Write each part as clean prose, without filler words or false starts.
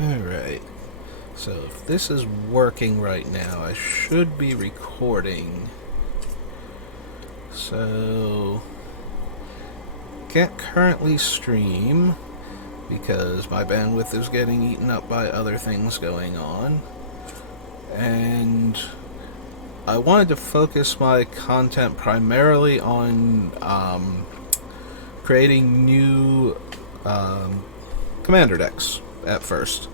Alright, so if this is working right now, I should be recording. So, can't currently stream because my bandwidth is getting eaten up by other things going on. And I wanted to focus my content primarily on creating new commander decks at first,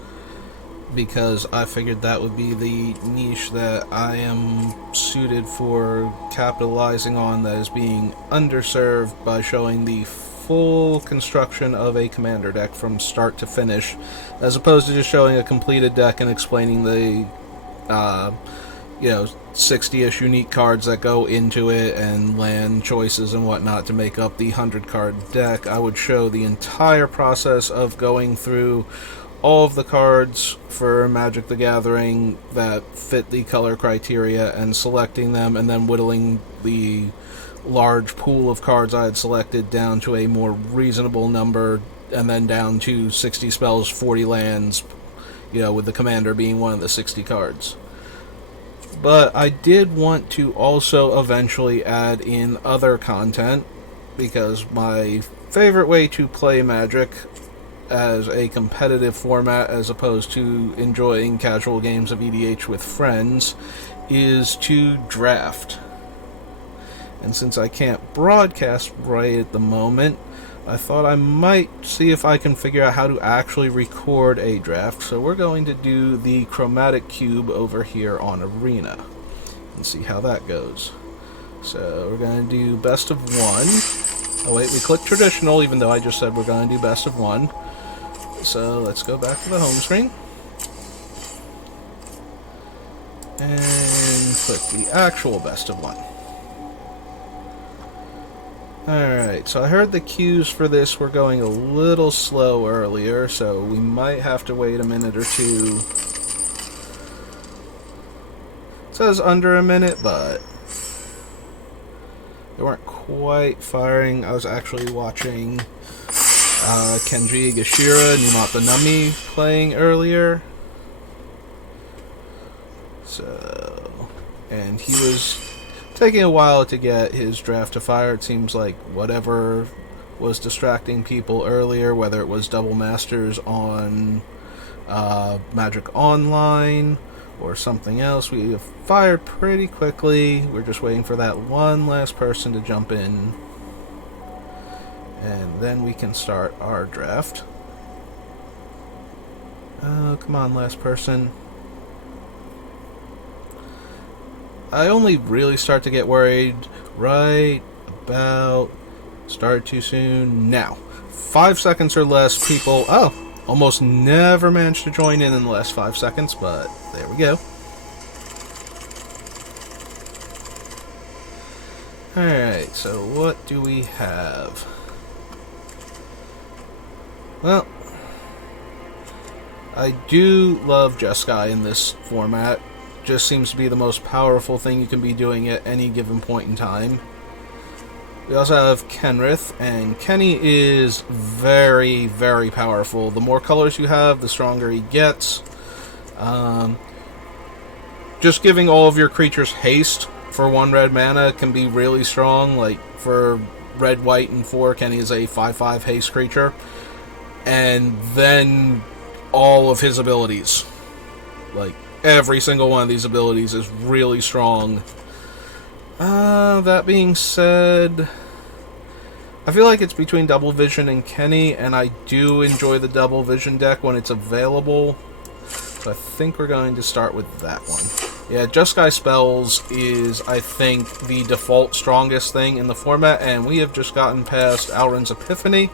because I figured that would be the niche that I am suited for capitalizing on, that is being underserved, by showing the full construction of a commander deck from start to finish, as opposed to just showing a completed deck and explaining the 60-ish unique cards that go into it and land choices and whatnot to make up the 100-card deck. I would show the entire process of going through all of the cards for Magic the Gathering that fit the color criteria and selecting them, and then whittling the large pool of cards I had selected down to a more reasonable number, and then down to 60 spells, 40 lands, with the commander being one of the 60 cards. But I did want to also eventually add in other content, because my favorite way to play Magic as a competitive format, as opposed to enjoying casual games of EDH with friends, is to draft. And since I can't broadcast right at the moment, I thought I might see if I can figure out how to actually record a draft. So we're going to do the Chromatic cube over here on Arena and see how that goes. So we're going to do best of one. Oh wait, we clicked traditional, even though I just said we're going to do best of one. So let's go back to the home screen and click the actual best of one. Alright, so I heard the cues for this were going a little slow earlier, so we might have to wait a minute or two. It says under a minute, but they weren't quite firing. I was actually watching Kenji Higashira, Numata Nami playing earlier. So, and he was taking a while to get his draft to fire. It seems like whatever was distracting people earlier, whether it was double masters on Magic Online or something else, we have fired pretty quickly. We're just waiting for that one last person to jump in, and then we can start our draft. Oh, come on, last person. I only really start to get worried right about started too soon now. 5 seconds or less, people. Oh, almost never managed to join in the last 5 seconds, but there we go. Alright, so what do we have? Well, I do love Jeskai in this format. Just seems to be the most powerful thing you can be doing at any given point in time. We also have Kenrith, and Kenny is very, very powerful. The more colors you have, the stronger he gets. Just giving all of your creatures haste for 1 red mana can be really strong. Like, for red, white, and 4, Kenny is a 5/5 haste creature. And then all of his abilities. Like, every single one of these abilities is really strong. That being said, I feel like it's between Double Vision and Kenny, and I do enjoy the Double Vision deck when it's available. So I think we're going to start with that one. Yeah, Jeskai Spells is, I think, the default strongest thing in the format, and we have just gotten past Alrund's Epiphany,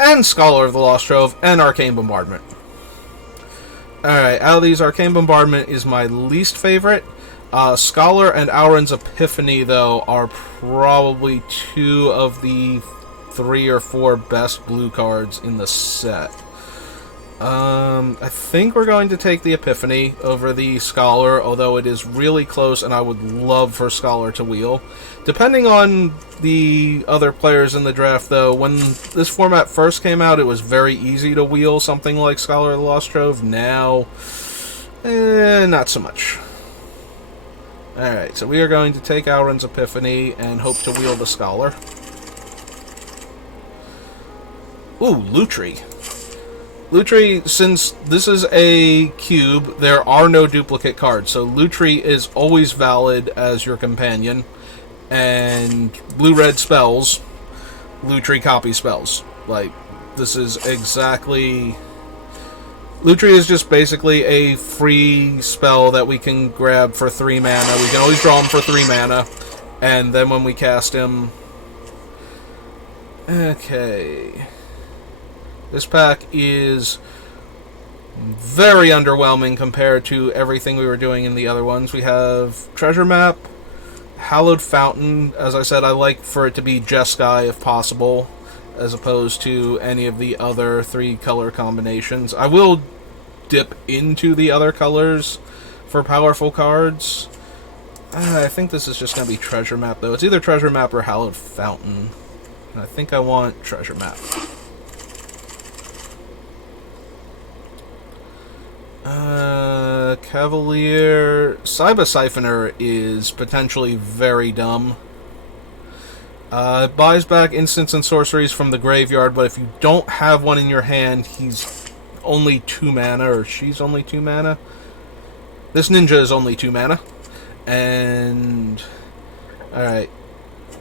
and Scholar of the Lost Trove, and Arcane Bombardment. Alright, out of these, Arcane Bombardment is my least favorite. Scholar and Alrund's Epiphany, though, are probably 2 of the 3 or 4 best blue cards in the set. I think we're going to take the Epiphany over the Scholar, although it is really close, and I would love for Scholar to wheel. Depending on the other players in the draft, though, when this format first came out, it was very easy to wheel something like Scholar of the Lost Trove. Now, not so much. Alright, so we are going to take Alrund's Epiphany and hope to wheel the Scholar. Ooh, Lutri. Lutri, since this is a cube, there are no duplicate cards, so Lutri is always valid as your companion, and blue-red spells, Lutri copy spells. Like, this is exactly... Lutri is just basically a free spell that we can grab for 3 mana. We can always draw him for 3 mana, and then when we cast him... Okay... This pack is very underwhelming compared to everything we were doing in the other ones. We have Treasure Map, Hallowed Fountain. As I said, I like for it to be Jeskai if possible, as opposed to any of the other 3 color combinations. I will dip into the other colors for powerful cards. I think this is just going to be Treasure Map, though. It's either Treasure Map or Hallowed Fountain. And I think I want Treasure Map. Cavalier... Cyber Siphoner is potentially very dumb. It buys back instants and sorceries from the graveyard, but if you don't have one in your hand, he's only 2 mana, or she's only 2 mana. This ninja is only 2 mana. And... Alright.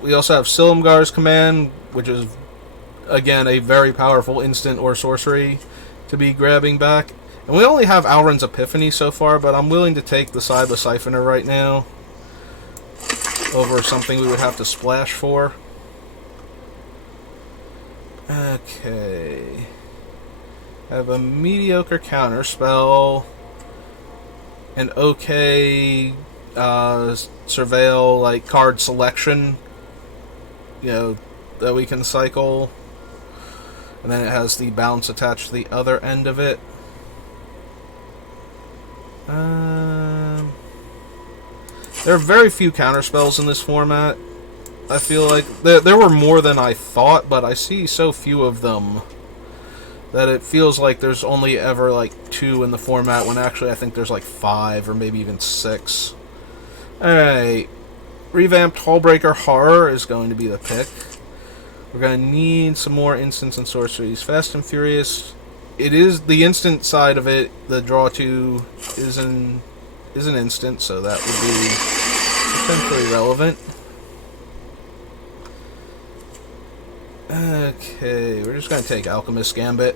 We also have Silumgar's Command, which is, again, a very powerful instant or sorcery to be grabbing back. And we only have Alrund's Epiphany so far, but I'm willing to take the Cyber Siphoner right now over something we would have to splash for. Okay. I have a mediocre counterspell, an okay surveil, like, card selection, you know, that we can cycle. And then it has the bounce attached to the other end of it. There are very few counterspells in this format. I feel like there were more than I thought, but I see so few of them that it feels like there's only ever like 2 in the format, when actually I think there's like 5 or maybe even 6. Alright, revamped Hullbreaker Horror is going to be the pick. We're going to need some more instants and sorceries. Fast and Furious, it is the instant side of it. The draw 2 is an instant, so that would be potentially relevant. Okay, we're just going to take Alchemist Gambit.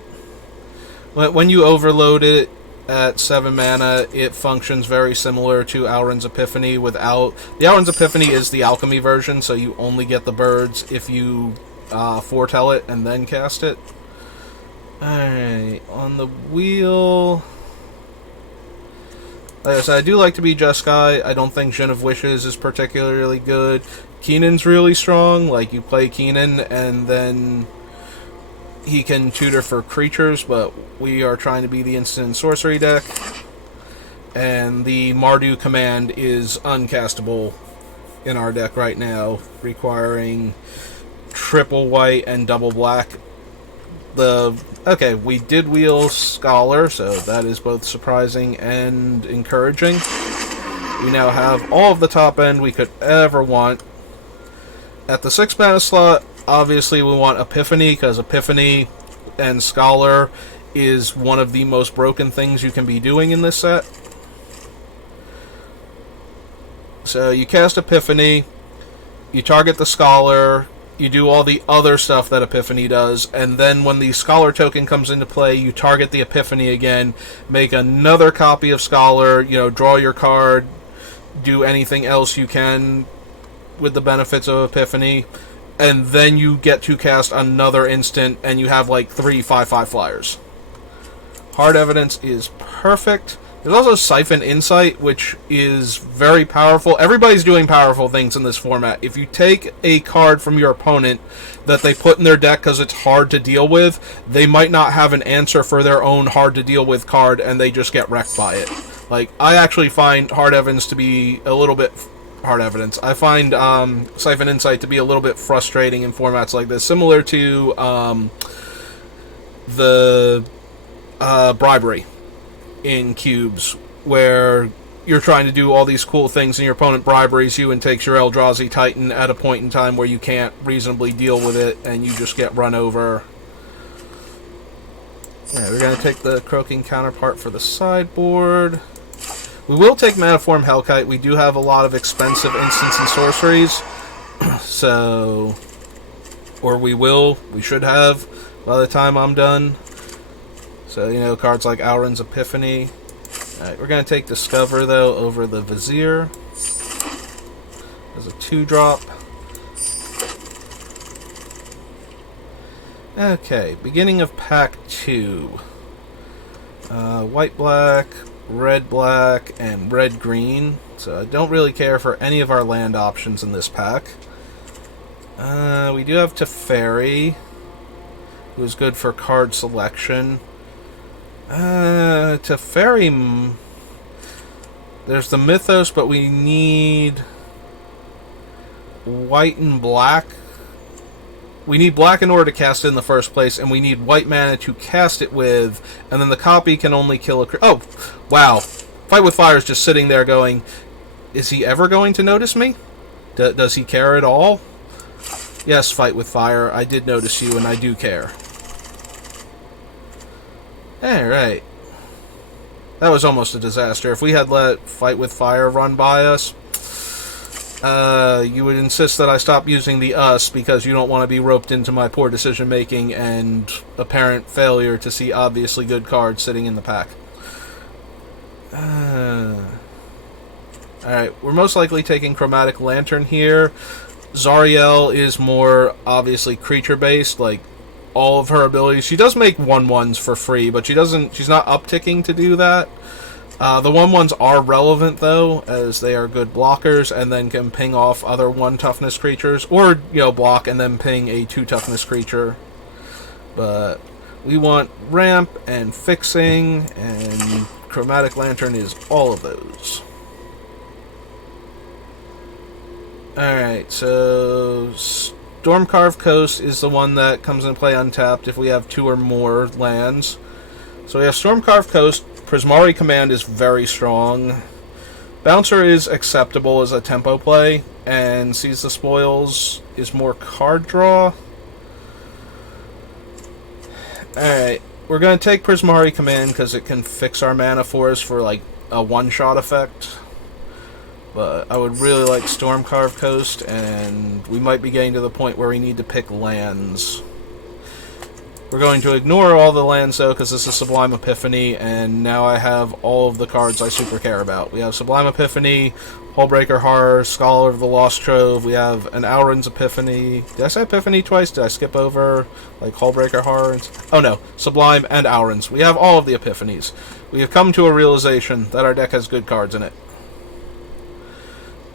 When you overload it at 7 mana, it functions very similar to Alrund's Epiphany without... The Alrund's Epiphany is the alchemy version, so you only get the birds if you foretell it and then cast it. Alright, on the wheel... Like I said, I do like to be Jeskai. I don't think Djinn of Wishes is particularly good. Keenan's really strong. Like, you play Keenan, and then he can tutor for creatures, but we are trying to be the instant and sorcery deck. And the Mardu command is uncastable in our deck right now, requiring triple white and double black. Okay, we did wheel Scholar, so that is both surprising and encouraging. We now have all of the top end we could ever want. At the 6 mana slot, obviously we want Epiphany, because Epiphany and Scholar is one of the most broken things you can be doing in this set. So you cast Epiphany, you target the Scholar, you do all the other stuff that Epiphany does, and then when the Scholar token comes into play, you target the Epiphany again, make another copy of Scholar, you know, draw your card, do anything else you can with the benefits of Epiphany, and then you get to cast another instant, and you have like 3 5/5 flyers. Hard Evidence is perfect. There's also Siphon Insight, which is very powerful. Everybody's doing powerful things in this format. If you take a card from your opponent that they put in their deck because it's hard to deal with, they might not have an answer for their own hard-to-deal-with card, and they just get wrecked by it. Like, I actually find Hard Evidence to be a little bit... Hard Evidence. I find Siphon Insight to be a little bit frustrating in formats like this, similar to the Bribery in cubes, where you're trying to do all these cool things and your opponent briberies you and takes your Eldrazi Titan at a point in time where you can't reasonably deal with it and you just get run over. Yeah, we're going to take the Croaking Counterpart for the sideboard. We will take Manaform Hellkite. We do have a lot of expensive instants and sorceries. So, or we should have by the time I'm done. So, you know, cards like Auron's Epiphany. Alright, we're going to take Discover, though, over the Vizier. As a 2-drop. Okay, beginning of pack 2. White-black, red-black, and red-green. So I don't really care for any of our land options in this pack. We do have Teferi, who is good for card selection. Teferi... There's the Mythos, but we need white and black. We need black in order to cast it in the first place, and we need white mana to cast it with, and then the copy can only kill a... Oh, wow. Fight with Fire is just sitting there going, is he ever going to notice me? Does he care at all? Yes, Fight with Fire, I did notice you, and I do care. Alright. That was almost a disaster. If we had let Fight with Fire run by us, you would insist that I stop using the us because you don't want to be roped into my poor decision making and apparent failure to see obviously good cards sitting in the pack. Alright, we're most likely taking Chromatic Lantern here. Zariel is more obviously creature based, like all of her abilities. She does make 1/1s for free, but she's not upticking to do that. The 1/1s are relevant, though, as they are good blockers and then can ping off other 1 toughness creatures, or, you know, block and then ping a 2 toughness creature. But we want ramp and fixing, and Chromatic Lantern is all of those. Alright, so Stormcarved Coast is the one that comes into play untapped if we have 2 or more lands. So we have Stormcarved Coast. Prismari Command is very strong. Bouncer is acceptable as a tempo play, and Seize the Spoils is more card draw. Alright, we're going to take Prismari Command because it can fix our mana for us for like a one-shot effect. But I would really like Stormcarved Coast, and we might be getting to the point where we need to pick lands. We're going to ignore all the lands, though, because this is Sublime Epiphany, and now I have all of the cards I super care about. We have Sublime Epiphany, Hullbreaker Horror, Scholar of the Lost Trove, we have an Auron's Epiphany. Did I say Epiphany twice? Did I skip over, like, Hullbreaker Horror? Oh no, Sublime and Auron's. We have all of the Epiphanies. We have come to a realization that our deck has good cards in it.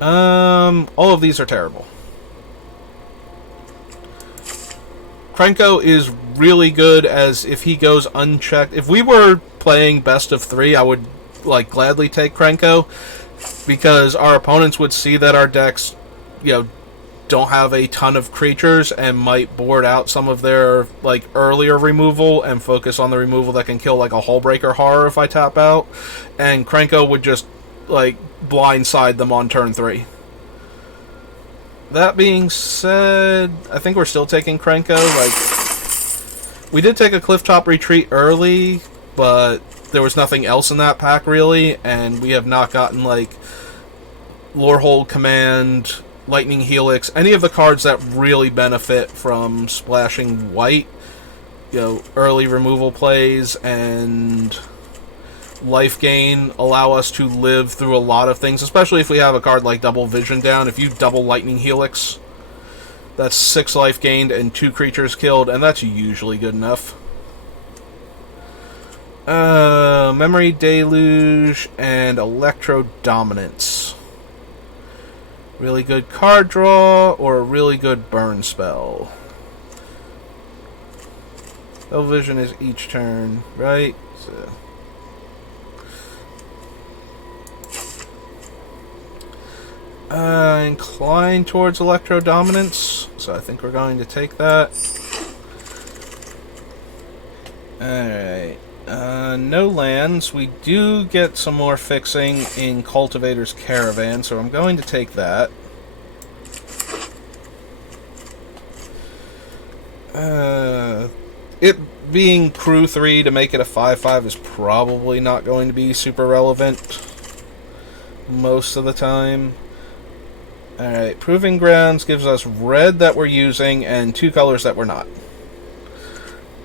All of these are terrible. Krenko is really good as if he goes unchecked. If we were playing best of 3, I would like gladly take Krenko because our opponents would see that our decks, you know, don't have a ton of creatures and might board out some of their like earlier removal and focus on the removal that can kill like a Hullbreaker Horror if I tap out, and Krenko would just like blindside them on turn 3. That being said, I think we're still taking Krenko. Like, we did take a Clifftop Retreat early, but there was nothing else in that pack really, and we have not gotten like Lorehold Command, Lightning Helix, any of the cards that really benefit from splashing white. You know, early removal plays and life gain allow us to live through a lot of things, especially if we have a card like Double Vision down. If you double Lightning Helix, that's 6 life gained and 2 creatures killed, and that's usually good enough. Memory Deluge and Electro Dominance. Really good card draw or a really good burn spell. Double Vision is each turn, right? So. Inclined towards Electro Dominance, so I think we're going to take that. Alright. No lands. We do get some more fixing in Cultivator's Caravan, so I'm going to take that. It being crew 3 to make it a 5/5 is probably not going to be super relevant most of the time. Alright, Proving Grounds gives us red that we're using and 2 colors that we're not.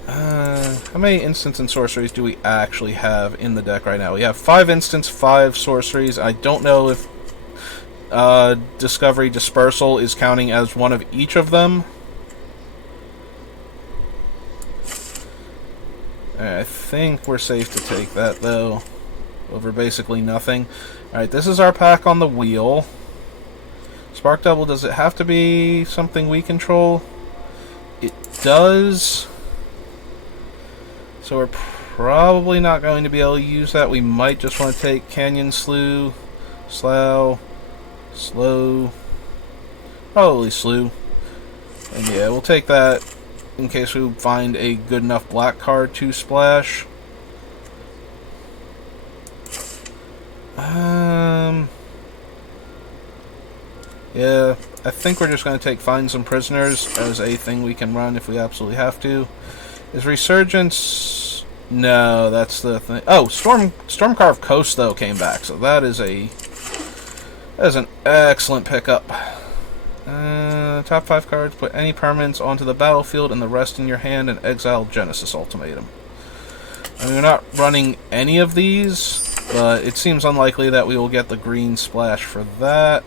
How many instants and sorceries do we actually have in the deck right now? We have 5 instants, 5 sorceries. I don't know if Discovery Dispersal is counting as one of each of them. I think we're safe to take that, though, over basically nothing. Alright, this is our pack on the wheel. Spark Double, does it have to be something we control? It does. So we're probably not going to be able to use that. We might just want to take Canyon Slough, Slough, Slow, probably Slough. And yeah, we'll take that in case we find a good enough black card to splash. Yeah, I think we're just going to take Find Some Prisoners as a thing we can run if we absolutely have to. Is Resurgence... No, that's the thing. Oh, Stormcarved Coast, though, came back, so that is an excellent pickup. Top 5 cards, put any permanents onto the battlefield and the rest in your hand and exile Genesis Ultimatum. I mean, we're not running any of these, but it seems unlikely that we will get the green splash for that.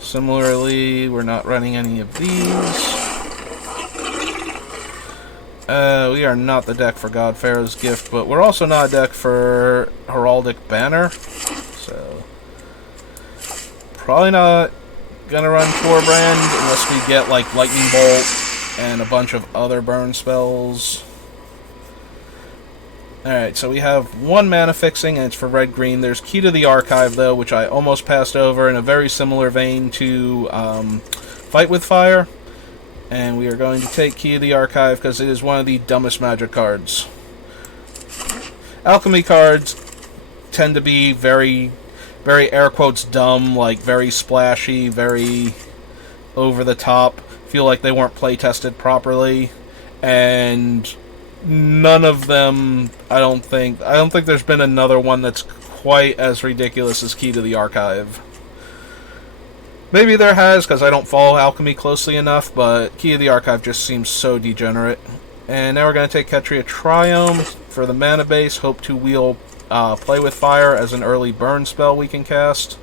Similarly, we're not running any of these. We are not the deck for God Pharaoh's Gift, but we're also not a deck for Heraldic Banner. So, probably not gonna run Torbrand unless we get like Lightning Bolt and a bunch of other burn spells. Alright, so we have 1 mana fixing, and it's for red-green. There's Key to the Archive, though, which I almost passed over in a very similar vein to Fight with Fire. And we are going to take Key to the Archive because it is one of the dumbest Magic cards. Alchemy cards tend to be very, very air quotes dumb, like very splashy, very over the top. Feel like they weren't play tested properly, and none of them, I don't think there's been another one that's quite as ridiculous as Key to the Archive. Maybe there has, because I don't follow Alchemy closely enough, but Key to the Archive just seems so degenerate. And now we're going to take Ketria Triome for the mana base. Hope to wheel Play with Fire as an early burn spell we can cast.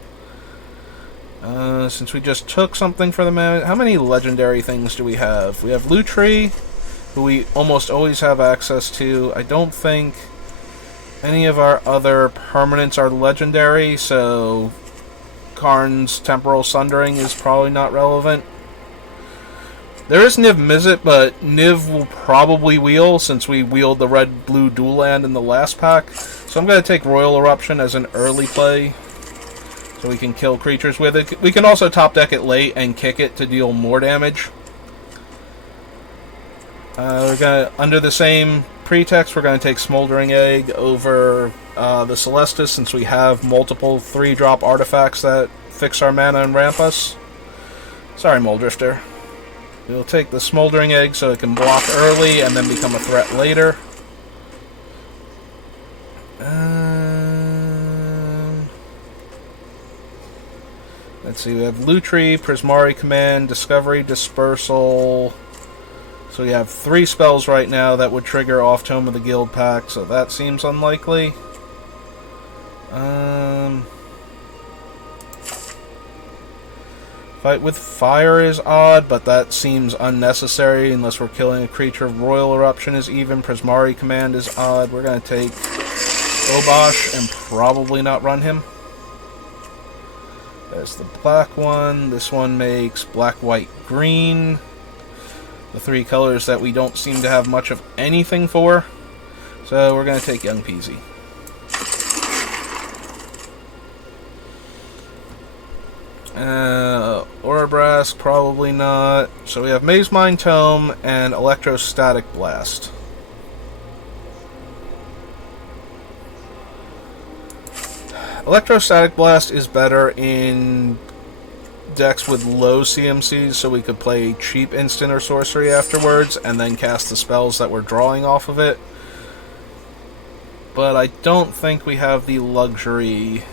Since we just took something for the mana... How many legendary things do we have? We have Lutri, who we almost always have access to. I don't think any of our other permanents are legendary, so Karn's Temporal Sundering is probably not relevant. There is Niv Mizzet, but Niv will probably wheel since we wheeled the red-blue dual land in the last pack. So I'm going to take Royal Eruption as an early play so we can kill creatures with it. We can also top deck it late and kick it to deal more damage. We're gonna, under the same pretext, we're going to take Smoldering Egg over the Celestus since we have multiple 3-drop artifacts that fix our mana and ramp us. Sorry, Moldrifter. We'll take the Smoldering Egg so it can block early and then become a threat later. Let's see, we have Lutri, Prismari Command, Discovery Dispersal. So we have 3 spells right now that would trigger off Tome of the Guild Pact, so that seems unlikely. Fight with fire is odd, but that seems unnecessary unless we're killing a creature. Royal Eruption is even. Prismari Command is odd. We're going to take Obosh and probably not run him. There's the black one. This one makes black, white, green. The three colors that we don't seem to have much of anything for. So we're going to take Young Peasy. Aurabrask, probably not. So we have Maze Mind Tome and Electrostatic Blast. Electrostatic Blast is better in decks with low CMCs, so we could play cheap instant or sorcery afterwards and then cast the spells that we're drawing off of it. But I don't think we have the luxury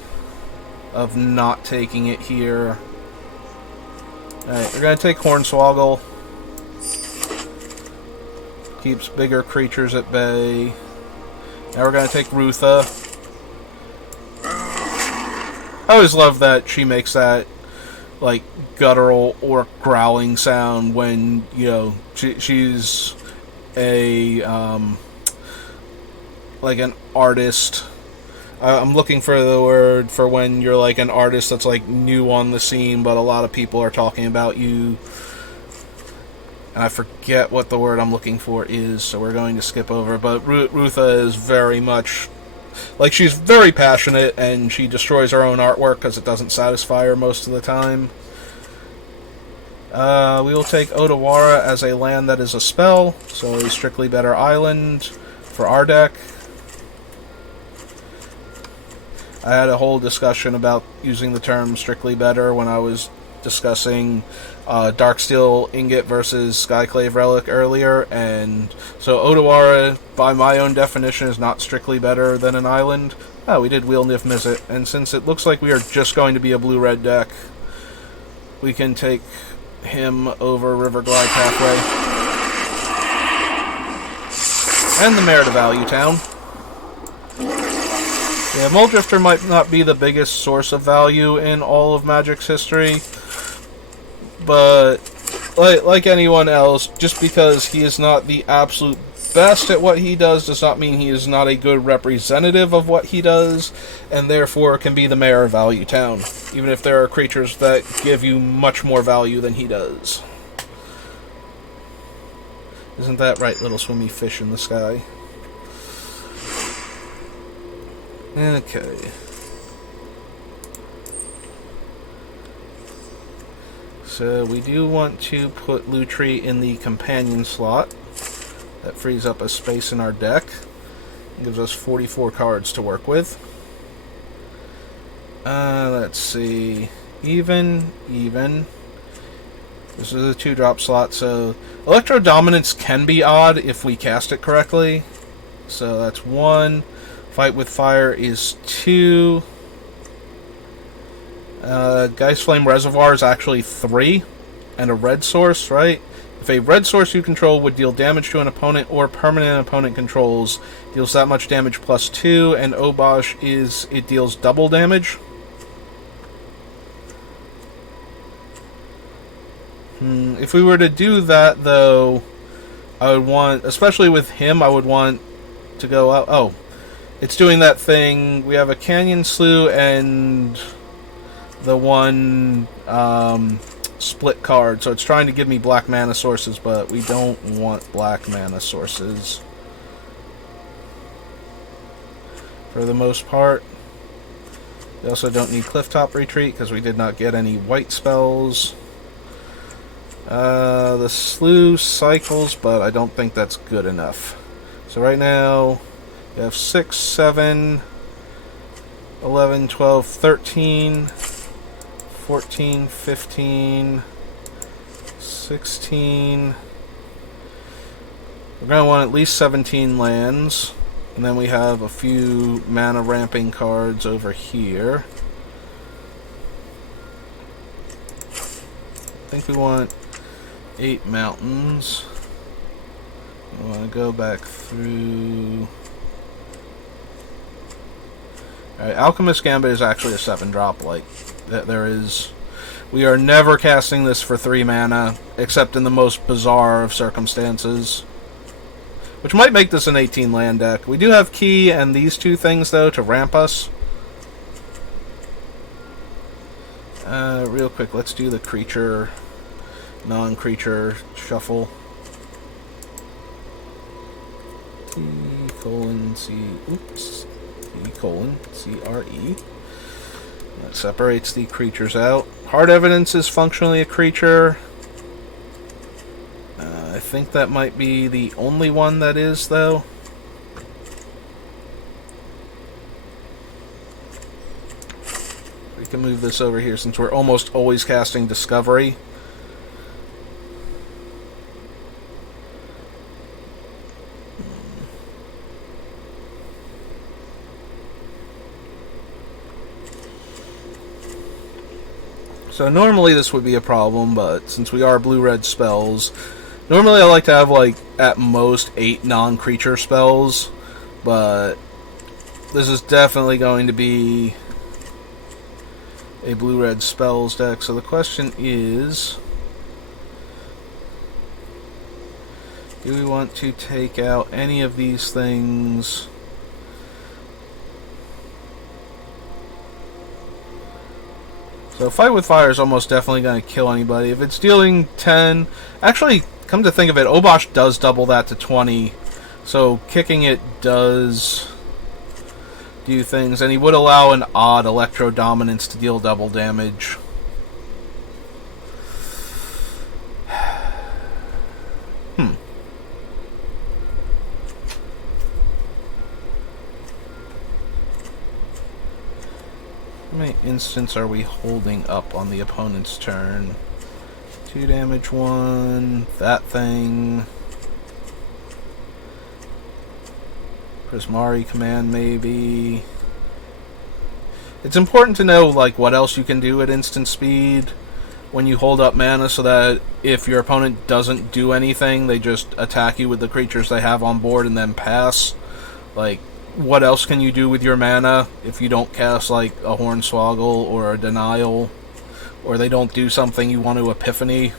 of not taking it here. Alright, we're going to take Hornswoggle. Keeps bigger creatures at bay. Now we're going to take Rutha. I always love that she makes that, like, guttural or growling sound when, you know, she's a, like an artist. I'm looking for the word for when you're like an artist that's like new on the scene, but a lot of people are talking about you. And I forget what the word I'm looking for is, so we're going to skip over. But Rutha is very much, like, she's very passionate, and she destroys her own artwork because it doesn't satisfy her most of the time. We will take Odawara as a land that is a spell, so a strictly better island for our deck. I had a whole discussion about using the term strictly better when I was discussing Darksteel Ingot versus Skyclave Relic earlier, and so Odawara, by my own definition, is not strictly better than an island. Oh, we did Wheel Nif Mizzet, and since it looks like we are just going to be a blue-red deck, we can take him over River Glide Pathway. And the Mayor to Value Town. Yeah, Muldrifter might not be the biggest source of value in all of Magic's history, but like anyone else, just because he is not the absolute best at what he does not mean he is not a good representative of what he does, and therefore can be the mayor of Value Town, even if there are creatures that give you much more value than he does. Isn't that right, little swimmy fish in the sky? Okay. So we do want to put Lutri in the companion slot. That frees up a space in our deck. It gives us 44 cards to work with. Let's see. Even. This is a 2-drop slot, so Electro Dominance can be odd if we cast it correctly. So that's 1. Fight with Fire is 2. Geist Flame Reservoir is actually 3. And a red source, right? If a red source you control would deal damage to an opponent or permanent opponent controls, deals that much damage plus 2, and Obosh it deals double damage. If we were to do that, though, I would want, especially with him, I would want to go out. Oh. It's doing that thing. We have a Canyon Slough and the one split card. So it's trying to give me black mana sources, but we don't want black mana sources for the most part. We also don't need Clifftop Retreat because we did not get any white spells. The Slough cycles, but I don't think that's good enough. So right now we have 6, 7, 11, 12, 13, 14, 15, 16. We're going to want at least 17 lands. And then we have a few mana ramping cards over here. I think we want 8 mountains. We want to go back through. Alright, Alchemist Gambit is actually a 7-drop. Like, there is We are never casting this for 3 mana, except in the most bizarre of circumstances. Which might make this an 18 land deck. We do have Key and these 2 things, though, to ramp us. Real quick, let's do the creature, non-creature shuffle. T colon C, oops, T colon CRE. That separates the creatures out. Hard Evidence is functionally a creature. I think that might be the only one that is, though. We can move this over here since we're almost always casting Discovery. So normally this would be a problem, but since we are blue-red spells, normally I like to have, like, at most 8 non-creature spells, but this is definitely going to be a blue-red spells deck. So the question is, do we want to take out any of these things? So Fight with Fire is almost definitely going to kill anybody. If it's dealing 10... Actually, come to think of it, Obosh does double that to 20. So kicking it does do things. And he would allow an odd Electro Dominance to deal double damage. How many instants are we holding up on the opponent's turn? 2 damage, 1. That thing. Prismari command, maybe. It's important to know, like, what else you can do at instant speed when you hold up mana, so that if your opponent doesn't do anything, they just attack you with the creatures they have on board and then pass. Like, what else can you do with your mana if you don't cast, like, a Hornswoggle or a Denial, or they don't do something you want to Epiphany,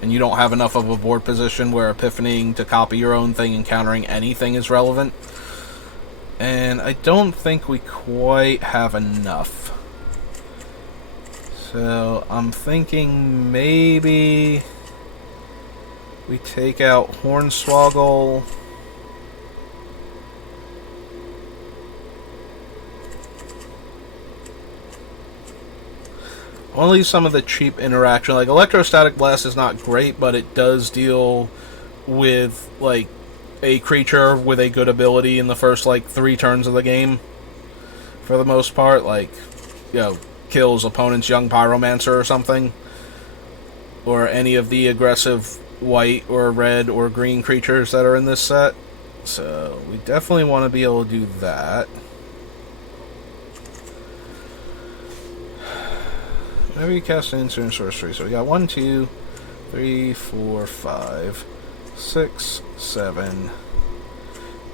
and you don't have enough of a board position where Epiphanying to copy your own thing and countering anything is relevant? And I don't think we quite have enough. So I'm thinking maybe we take out Hornswoggle. I want to leave some of the cheap interaction. Like, Electrostatic Blast is not great, but it does deal with, like, a creature with a good ability in the first, like, 3 turns of the game. For the most part. Like, you know, kills opponent's Young Pyromancer or something. Or any of the aggressive white or red or green creatures that are in this set. So, we definitely want to be able to do that. Maybe cast an instant sorcery. So we got 1, 2, 3, 4, 5, 6, 7,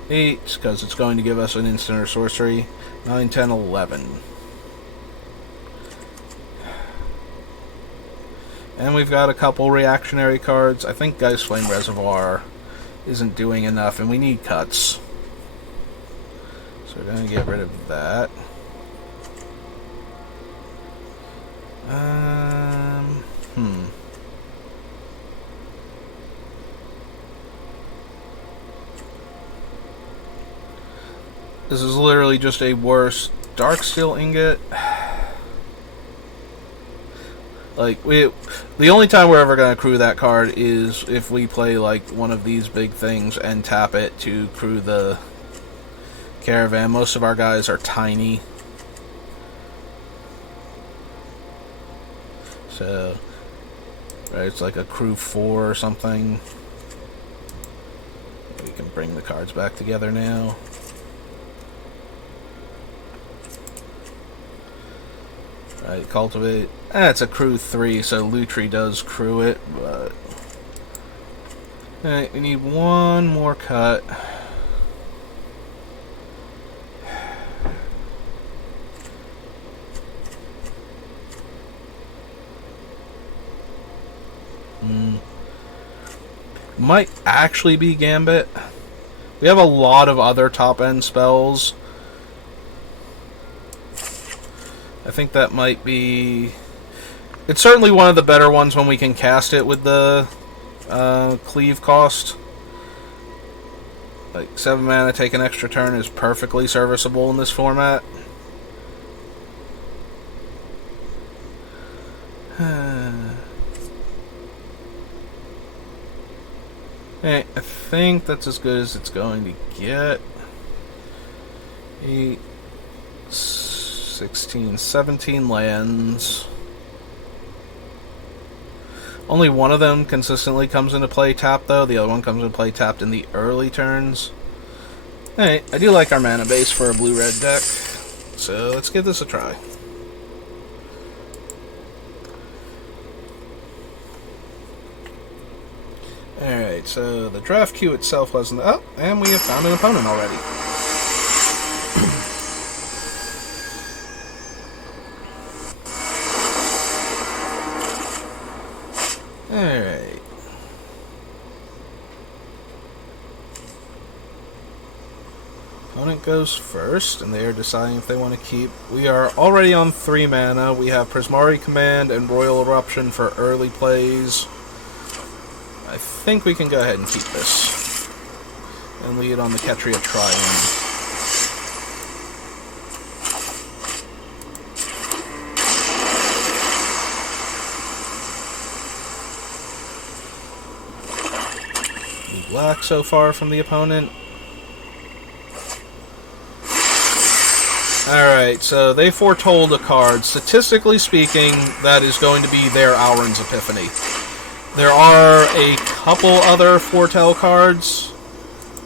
8, because it's going to give us an instant or sorcery. 9, 10, 11. And we've got a couple reactionary cards. I think Geist Flame Reservoir isn't doing enough, and we need cuts. So we're going to get rid of that. This is literally just a worse Darksteel Ingot. Like, the only time we're ever going to crew that card is if we play, like, one of these big things and tap it to crew the Caravan. Most of our guys are tiny. So, right, it's like a crew 4 or something. We can bring the cards back together now. Right, Cultivate. It's a crew 3, so Lutri does crew it, but... Alright, we need one more cut. Might actually be Gambit. We have a lot of other top-end spells. I think that might be... It's certainly one of the better ones when we can cast it with the cleave cost. Like, 7 mana, take an extra turn is perfectly serviceable in this format. Hey, I think that's as good as it's going to get. 8, 16, 17 lands. Only one of them consistently comes into play tapped, though. The other one comes into play tapped in the early turns. Hey, I do like our mana base for a blue-red deck. So let's give this a try. Alright, so the draft queue itself wasn't... Oh, and we have found an opponent already. Alright. Opponent goes first, and they are deciding if they want to keep. We are already on 3 mana. We have Prismari Command and Royal Eruption for early plays. I think we can go ahead and keep this. And lead on the Ketria Triune. Black so far from the opponent. Alright, so they foretold a card. Statistically speaking, that is going to be their Auron's Epiphany. There are a couple other foretell cards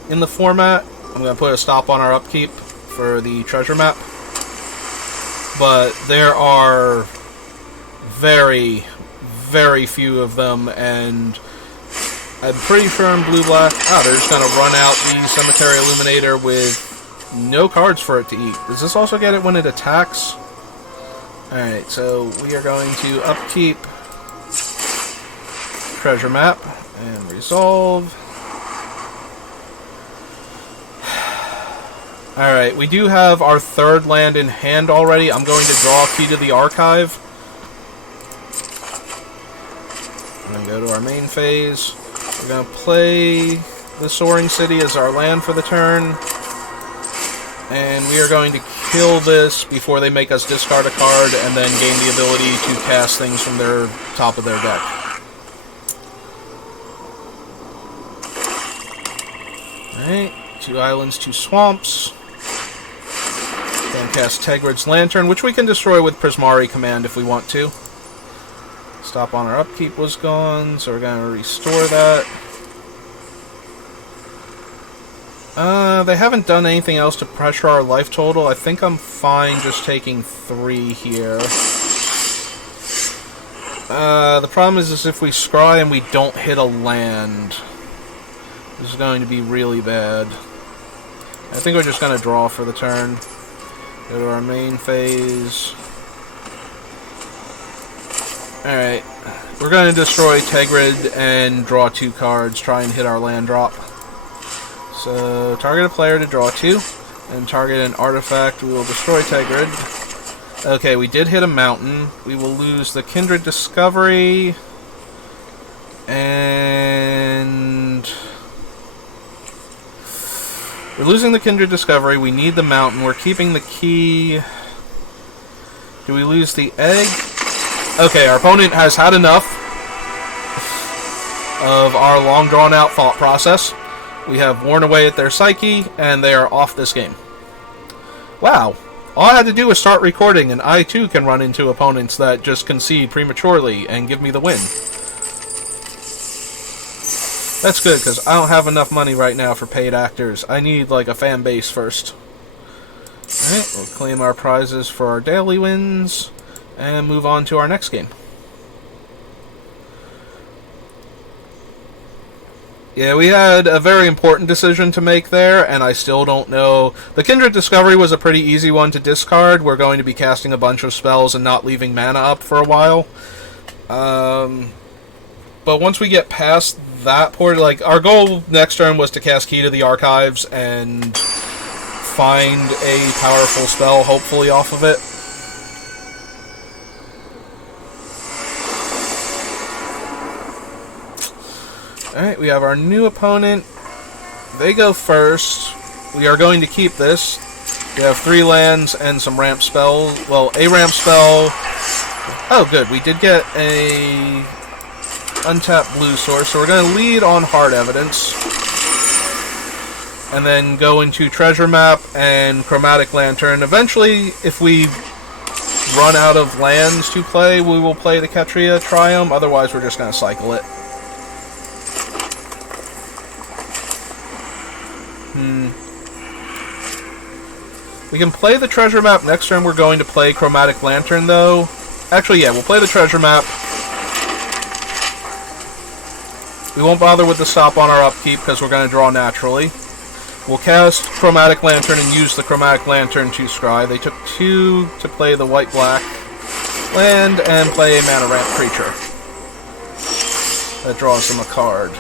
in the format. I'm going to put a stop on our upkeep for the treasure map. But there are very, very few of them, and I'm pretty sure in blue-black, they're just going to run out the Cemetery Illuminator with no cards for it to eat. Does this also get it when it attacks? Alright, so we are going to upkeep treasure map and resolve. Alright, we do have our 3rd land in hand already. I'm going to draw a Key to the Archive. And then go to our main phase. We're going to play the Soaring City as our land for the turn. And we are going to kill this before they make us discard a card and then gain the ability to cast things from their top of their deck. Alright, 2 islands, 2 swamps. Then cast Tegrid's Lantern, which we can destroy with Prismari Command if we want to. Stop on our upkeep was gone, so we're going to restore that. They haven't done anything else to pressure our life total. I think I'm fine just taking 3 here. The problem is if we scry and we don't hit a land, this is going to be really bad. I think we're just going to draw for the turn. Go to our main phase. Alright. We're going to destroy Tegrid and draw 2 cards, try and hit our land drop. So, target a player to draw 2, and target an artifact. We will destroy Tegrid. Okay, we did hit a mountain. We will lose the Kindred Discovery. And we're losing the Kindred Discovery. We need the mountain. We're keeping the key. Do we lose the egg? Okay, our opponent has had enough of our long drawn-out thought process. We have worn away at their psyche, and they are off this game. Wow. All I had to do was start recording, and I too can run into opponents that just concede prematurely and give me the win. That's good, because I don't have enough money right now for paid actors. I need, like, a fan base first. Alright, we'll claim our prizes for our daily wins, and move on to our next game. Yeah, we had a very important decision to make there, and I still don't know. The Kindred Discovery was a pretty easy one to discard. We're going to be casting a bunch of spells and not leaving mana up for a while. But once we get past that port, like, our goal next turn was to cast Key to the Archives and find a powerful spell, hopefully, off of it. Alright, we have our new opponent. They go first. We are going to keep this. We have 3 lands and some ramp spells. Well, a ramp spell. Oh, good. We did get a untapped blue source, so we're going to lead on Hard Evidence. And then go into Treasure Map and Chromatic Lantern. Eventually, if we run out of lands to play, we will play the Ketria Triumph. Otherwise, we're just going to cycle it. We can play the Treasure Map next turn. We're going to play Chromatic Lantern, though. Actually, yeah, we'll play the Treasure Map. We won't bother with the stop on our upkeep because we're going to draw naturally. We'll cast Chromatic Lantern and use the Chromatic Lantern to scry. They took 2 to play the white-black land and play a mana ramp creature. That draws them a card.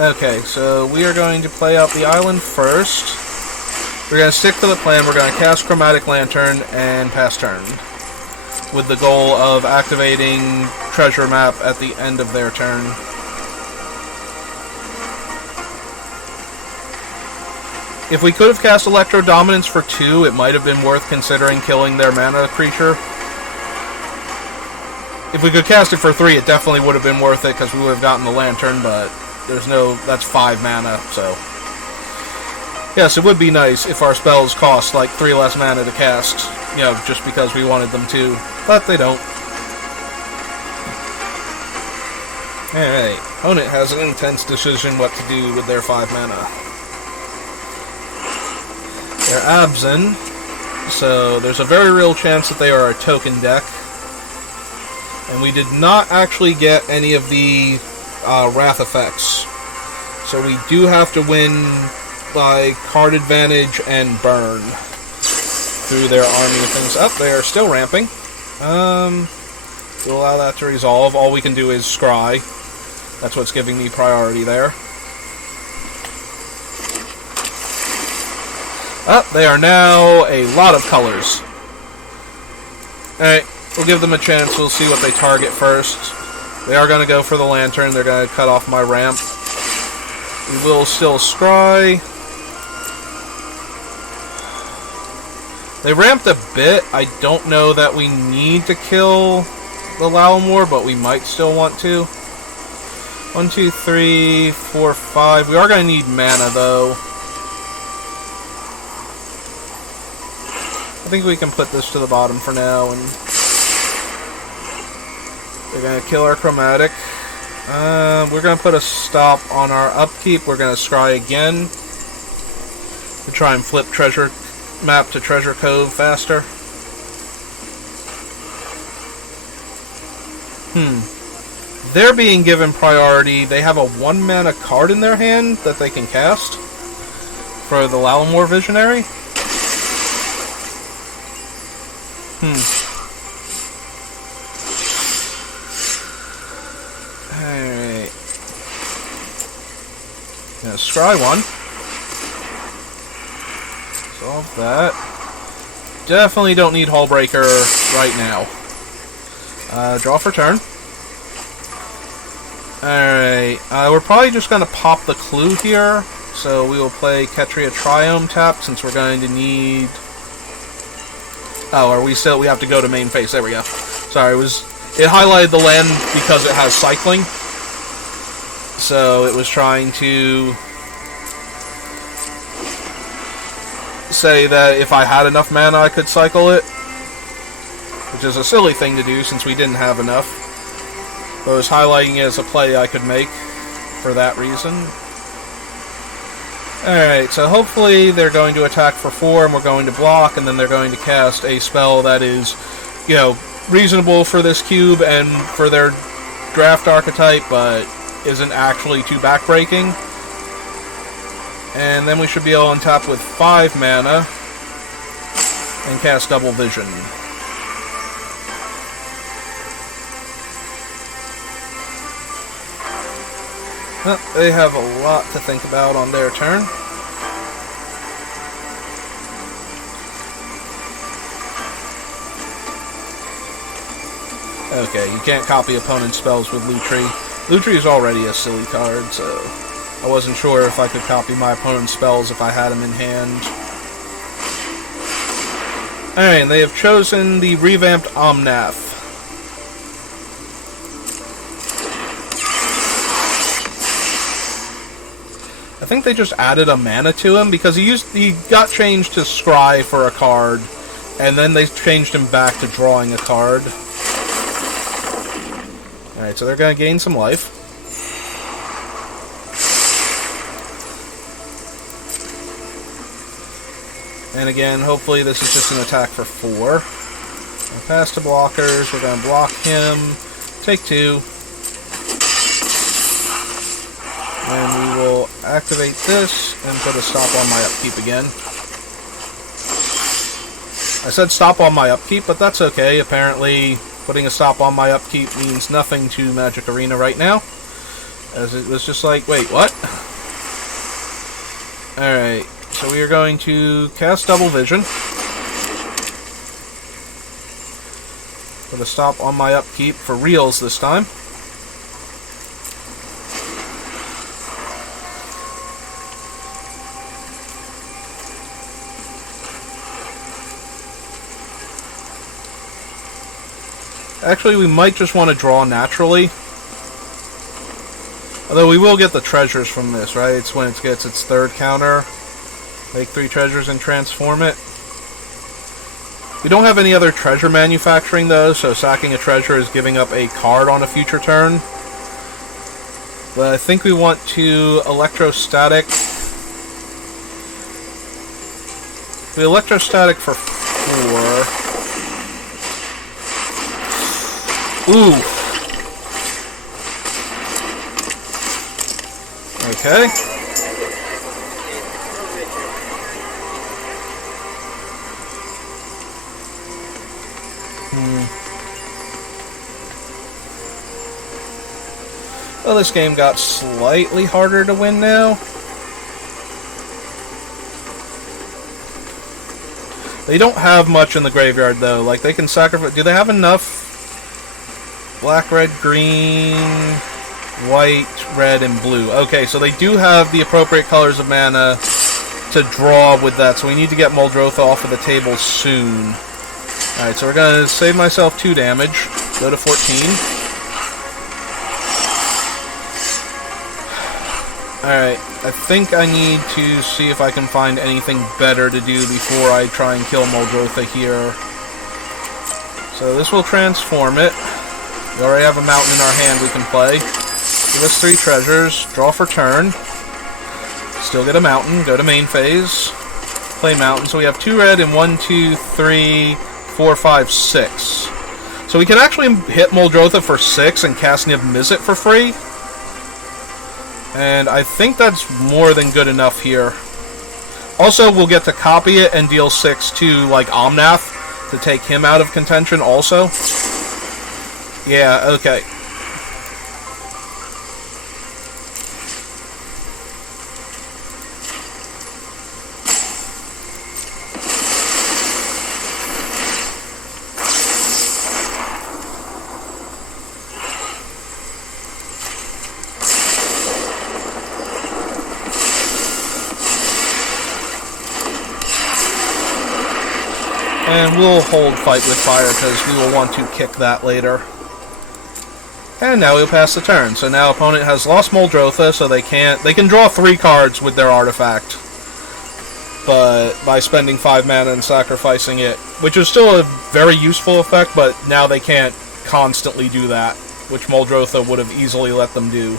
Okay, so we are going to play out the island first. We're going to stick to the plan. We're going to cast Chromatic Lantern and pass turn, with the goal of activating Treasure Map at the end of their turn. If we could have cast Electro Dominance for 2, it might have been worth considering killing their mana creature. If we could cast it for 3, it definitely would have been worth it because we would have gotten the Lantern, but there's no... that's 5 mana, so... Yes, it would be nice if our spells cost like 3 less mana to cast, you know, just because we wanted them to, but they don't. Alright, opponent has an intense decision what to do with their 5 mana. They're Abzan, so there's a very real chance that they are a token deck. And we did not actually get any of the Wrath effects. So we do have to win by card advantage and burn through their army of things. Up, they are still ramping. To allow that to resolve, all we can do is scry. That's what's giving me priority there. They are now a lot of colors. Alright, we'll give them a chance. We'll see what they target first. They are going to go for the Lantern. They're going to cut off my ramp. We will still scry. They ramped a bit. I don't know that we need to kill the Lalamore, but we might still want to. 1, 2, 3, 4, 5. We are going to need mana, though. I think we can put this to the bottom for now, and they're going to kill our Chromatic. We're going to put a stop on our upkeep. We're going to scry again to try and flip Treasure Map to Treasure Cove faster. They're being given priority. They have a 1 mana card in their hand that they can cast for the Lalamore Visionary. Alright. Gonna scry 1. Solve that. Definitely don't need Hullbreaker right now. Draw for turn. Alright. We're probably just gonna pop the clue here. So we will play Ketria Triumph tapped since we're going to need... Oh, are we still... we have to go to main phase. There we go. Sorry, it highlighted the land because it has cycling. So it was trying to say that if I had enough mana I could cycle it. Which is a silly thing to do since we didn't have enough. But I was highlighting it as a play I could make for that reason. Alright, so hopefully they're going to attack for 4 and we're going to block, and then they're going to cast a spell that is, you know, reasonable for this cube and for their draft archetype, but isn't actually too backbreaking. And then we should be able to untap with 5 mana. and cast Double Vision. Well, they have a lot to think about on their turn. Okay, you can't copy opponent's spells with Lutri. Lutri is already a silly card, so I wasn't sure if I could copy my opponent's spells if I had them in hand. Alright, and they have chosen the revamped Omnath. I think they just added a mana to him because he got changed to Scry for a card, and then they changed him back to drawing a card. Alright, so they're going to gain some life. And again, hopefully this is just an attack for 4. We'll pass to blockers, we're going to block him, take 2. And we will activate this and put a stop on my upkeep again. I said stop on my upkeep, but that's okay. Apparently, putting a stop on my upkeep means nothing to Magic Arena right now. As it was just like, wait, what? Alright, so we are going to cast Double Vision. Put a stop on my upkeep for reals this time. Actually, we might just want to draw naturally. Although we will get the treasures from this, right? It's when it gets its 3rd counter. Make 3 treasures and transform it. We don't have any other treasure manufacturing, though, so sacking a treasure is giving up a card on a future turn. But I think we want to Electrostatic. We Electrostatic for 4. Ooh. Okay. Well, this game got slightly harder to win now. They don't have much in the graveyard, though. Like, they can sacrifice... Do they have enough... Black, red, green, white, red, and blue. Okay, so they do have the appropriate colors of mana to draw with that, so we need to get Muldrotha off of the table soon. Alright, so we're going to save myself 2 damage. Go to 14. Alright, I think I need to see if I can find anything better to do before I try and kill Muldrotha here. So this will transform it. We already have a mountain in our hand we can play. Give us 3 treasures, draw for turn. Still get a mountain, go to main phase. Play mountain, so we have 2 red and 1, 2, 3, 4, 5, 6. So we can actually hit Muldrotha for 6 and cast Niv Mizzet for free. And I think that's more than good enough here. Also, we'll get to copy it and deal 6 to, like, Omnath to take him out of contention also. Yeah, okay. And we'll hold Fight with Fire because we will want to kick that later. And now we'll pass the turn. So now opponent has lost Muldrotha, so they can draw 3 cards with their artifact. But by spending 5 mana and sacrificing it, which is still a very useful effect, but now they can't constantly do that, which Muldrotha would have easily let them do.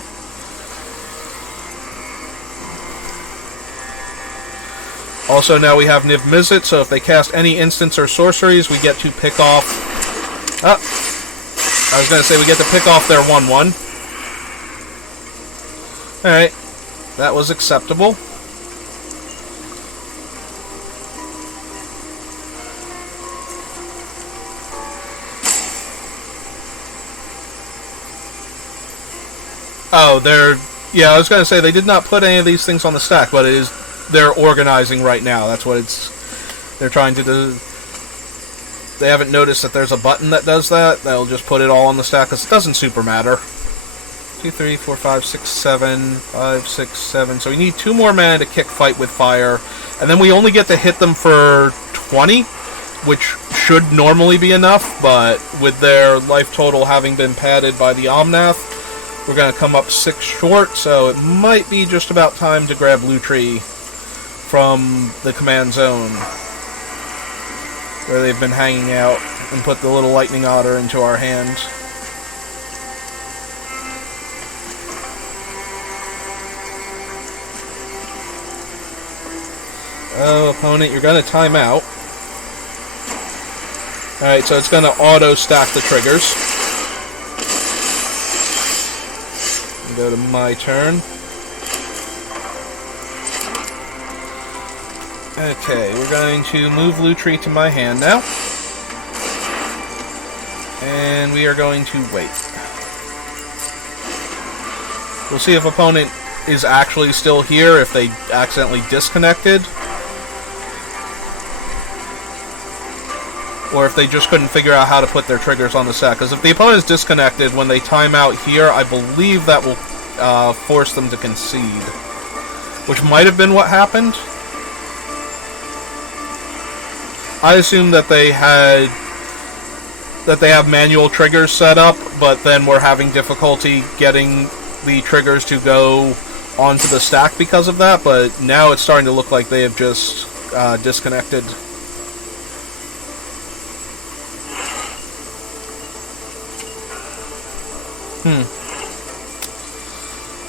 Also now we have Niv Mizzet, so if they cast any instants or sorceries, we get to pick off... I was going to say we get to pick off their 1/1. Alright. That was acceptable. Oh, yeah, I was going to say they did not put any of these things on the stack, but they're organizing right now. That's what they're trying to do. They haven't noticed that there's a button that does that. They'll just put it all on the stack because it doesn't super matter. 2, 3, 4, 5, 6, 7, 5, 6, 7. So we need 2 more mana to kick fight with fire. And then we only get to hit them for 20, which should normally be enough, but with their life total having been padded by the Omnath, we're going to come up 6 short, so it might be just about time to grab Lutri from the command zone, where they've been hanging out, and put the little lightning otter into our hands. Oh, opponent, you're going to time out. Alright, so it's going to auto-stack the triggers. Go to my turn. Okay, we're going to move Lutri to my hand now. And we are going to wait. We'll see if opponent is actually still here, if they accidentally disconnected. Or if they just couldn't figure out how to put their triggers on the stack. Because if the opponent is disconnected, when they time out here, I believe that will force them to concede. Which might have been what happened. I assume that they have manual triggers set up, but then we're having difficulty getting the triggers to go onto the stack because of that, but now it's starting to look like they have just disconnected.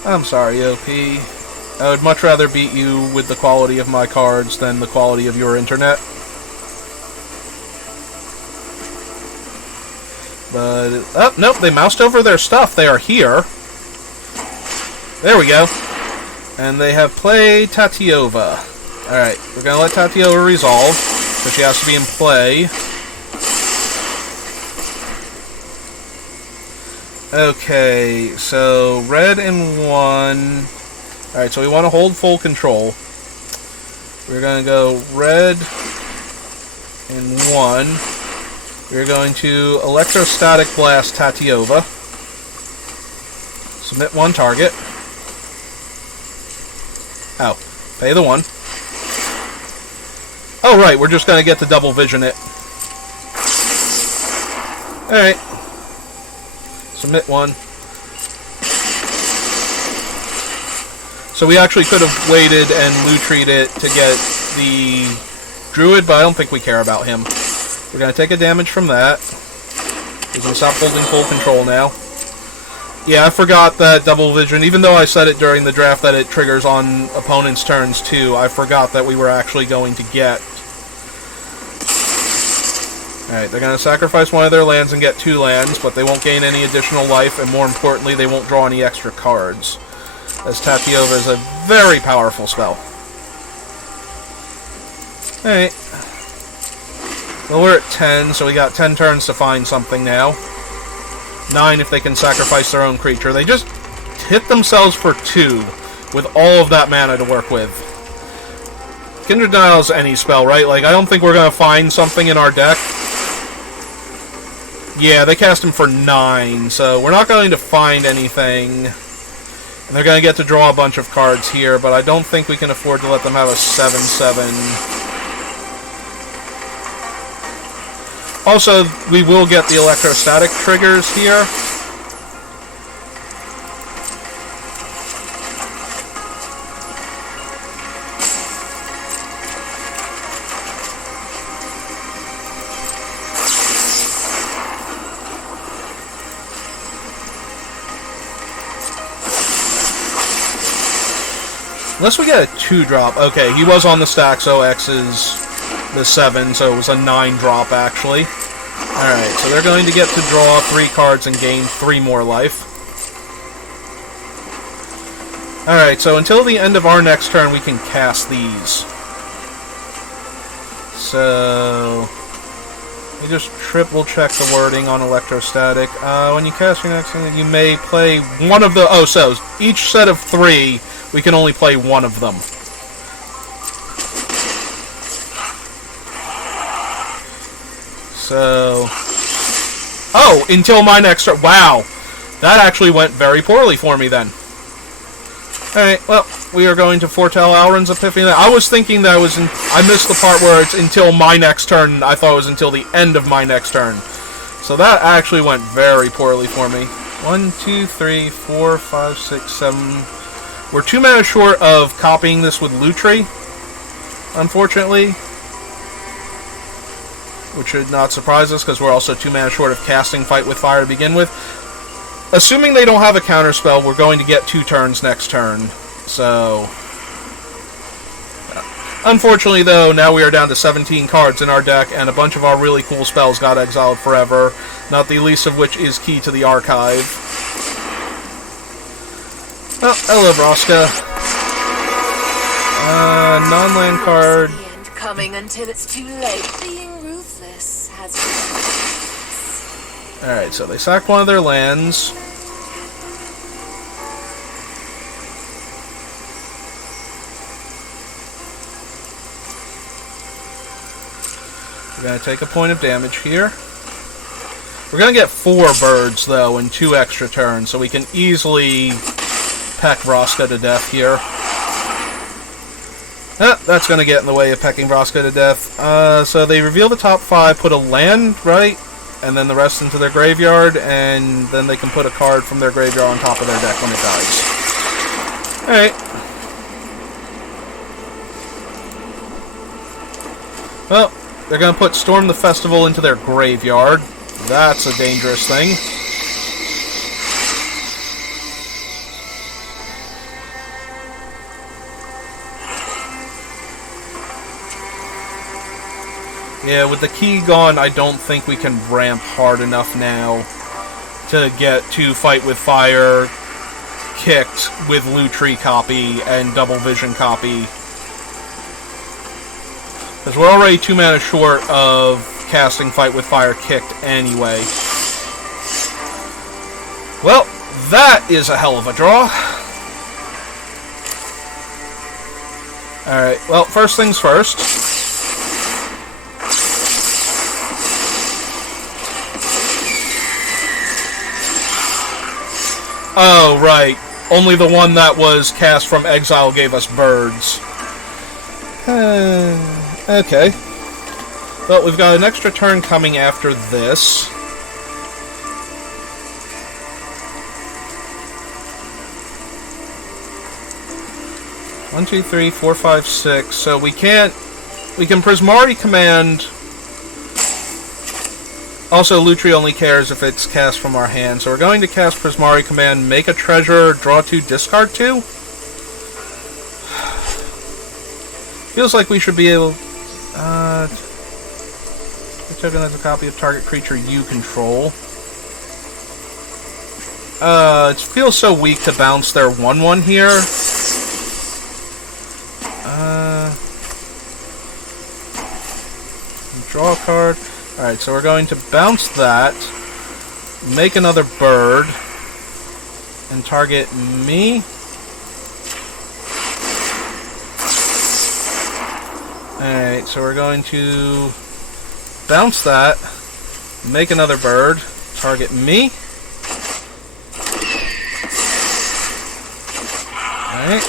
I'm sorry, OP. I would much rather beat you with the quality of my cards than the quality of your internet. But, oh, nope, they moused over their stuff. They are here. There we go. And they have played Tatiova. Alright, we're going to let Tatiova resolve, so she has to be in play. Okay, so red and 1. Alright, so we want to hold full control. We're going to go red and 1. We're going to Electrostatic Blast Tatiova. Submit 1 target. Oh, pay the 1. Oh, right, we're just going to get to double vision it. Alright. Submit 1. So we actually could have waited and Lutrid it to get the Druid, but I don't think we care about him. We're going to take a damage from that. He's going to stop holding full control now. Yeah, I forgot that double vision, even though I said it during the draft that it triggers on opponents' turns too, I forgot that we were actually going to get. Alright, they're going to sacrifice one of their lands and get 2 lands, but they won't gain any additional life, and more importantly, they won't draw any extra cards, as Tatiova is a very powerful spell. Alright. Well, we're at 10, so we got 10 turns to find something now. 9 if they can sacrifice their own creature. They just hit themselves for 2 with all of that mana to work with. Kindred Denial's any spell, right? Like, I don't think we're going to find something in our deck. Yeah, they cast him for 9, so we're not going to find anything. And they're going to get to draw a bunch of cards here, but I don't think we can afford to let them have a 7/7. Also, we will get the electrostatic triggers here. Unless we get a 2-drop. Okay, he was on the stack, so X is the 7, so it was a 9-drop, actually. Alright, so they're going to get to draw 3 cards and gain 3 more life. Alright, so until the end of our next turn, we can cast these. So... You just triple check the wording on electrostatic. When you cast your next thing, you may play one of the... Oh, so each set of 3, we can only play one of them. So... Oh, until my next turn. Wow. That actually went very poorly for me then. Alright, well, we are going to foretell Alrund's Epiphany. I was thinking that I missed the part where it's until my next turn. I thought it was until the end of my next turn. So that actually went very poorly for me. 1, 2, 3, 4, 5, 6, 7. We're 2 mana short of copying this with Lutri, unfortunately. Which should not surprise us, because we're also 2 mana short of casting Fight with Fire to begin with. Assuming they don't have a counterspell, we're going to get 2 turns next turn. So... Unfortunately, though, now we are down to 17 cards in our deck, and a bunch of our really cool spells got exiled forever, not the least of which is Key to the Archive. Oh, hello, Vraska. Non-land card. Coming until it's too late. Being ruthless has been. Alright, so they sacked one of their lands. We're going to take a point of damage here. We're going to get 4 birds, though, in 2 extra turns, so we can easily peck Vraska to death here. That's going to get in the way of pecking Vraska to death. So they reveal the top 5, put a land, right? And then the rest into their graveyard, and then they can put a card from their graveyard on top of their deck when it dies. Alright. Well, they're going to put Storm the Festival into their graveyard. That's a dangerous thing. Yeah, with the key gone, I don't think we can ramp hard enough now to get to Fight with Fire kicked with Lutri copy and Double Vision copy. Because we're already 2 mana short of casting Fight with Fire kicked anyway. Well, that is a hell of a draw. Alright, well, first things first. Oh, right. Only the one that was cast from exile gave us birds. Okay. Well, we've got an extra turn coming after this. One, two, three, four, five, six. So we can Prismari command. Also, Lutri only cares if it's cast from our hand. So we're going to cast Prismari command, make a treasure, draw 2, discard 2. Feels like we should be able. The token has a copy of target creature you control. It feels so weak to bounce their 1/1 here. Draw a card. Alright, so we're going to bounce that, make another bird, and target me. Alright, so we're going to bounce that, make another bird, target me. Alright.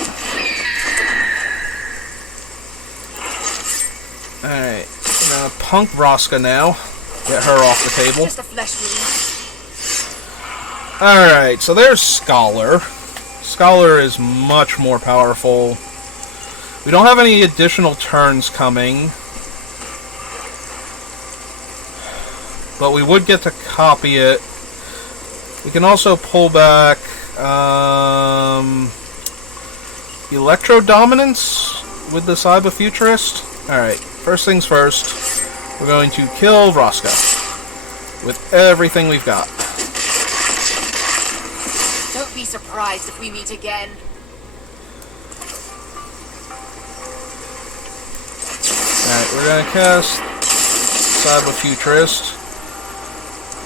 Alright, we're gonna punk Vraska now. Get her off the table. Just a flesh wound. Alright, so there's Scholar. Scholar is much more powerful. We don't have any additional turns coming. But we would get to copy it. We can also pull back Electro Dominance with the Cyber Futurist. Alright, first things first. We're going to kill Vraska with everything we've got. Don't be surprised if we meet again. Alright, we're going to cast Cyber Futurist.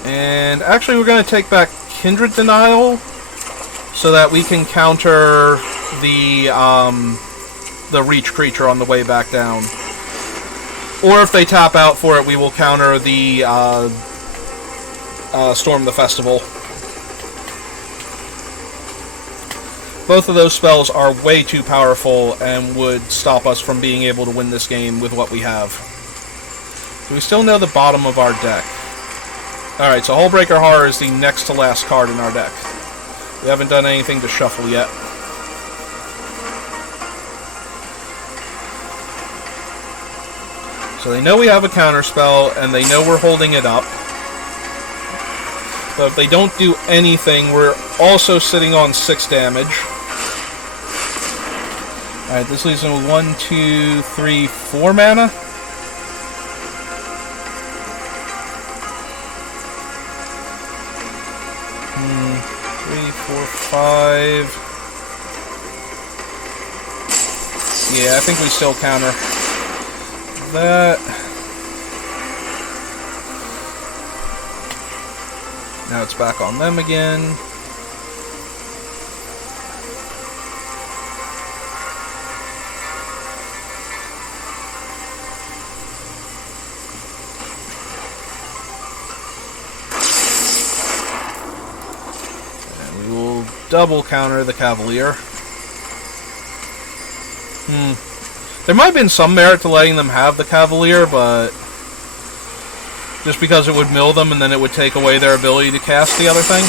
And actually, we're going to take back Kindred Denial so that we can counter the Reach creature on the way back down. Or if they tap out for it, we will counter the Storm the Festival. Both of those spells are way too powerful and would stop us from being able to win this game with what we have. Do we still know the bottom of our deck? Alright, so Hullbreaker Horror is the next to last card in our deck. We haven't done anything to shuffle yet. So they know we have a counterspell, and they know we're holding it up. But if they don't do anything, we're also sitting on 6 damage. Alright, this leaves them with 1, 2, 3, 4 mana. Three, 4, 5. Yeah, I think we still counter that. Now it's back on them again. Double counter the Cavalier. There might have been some merit to letting them have the Cavalier, but just because it would mill them and then it would take away their ability to cast the other thing.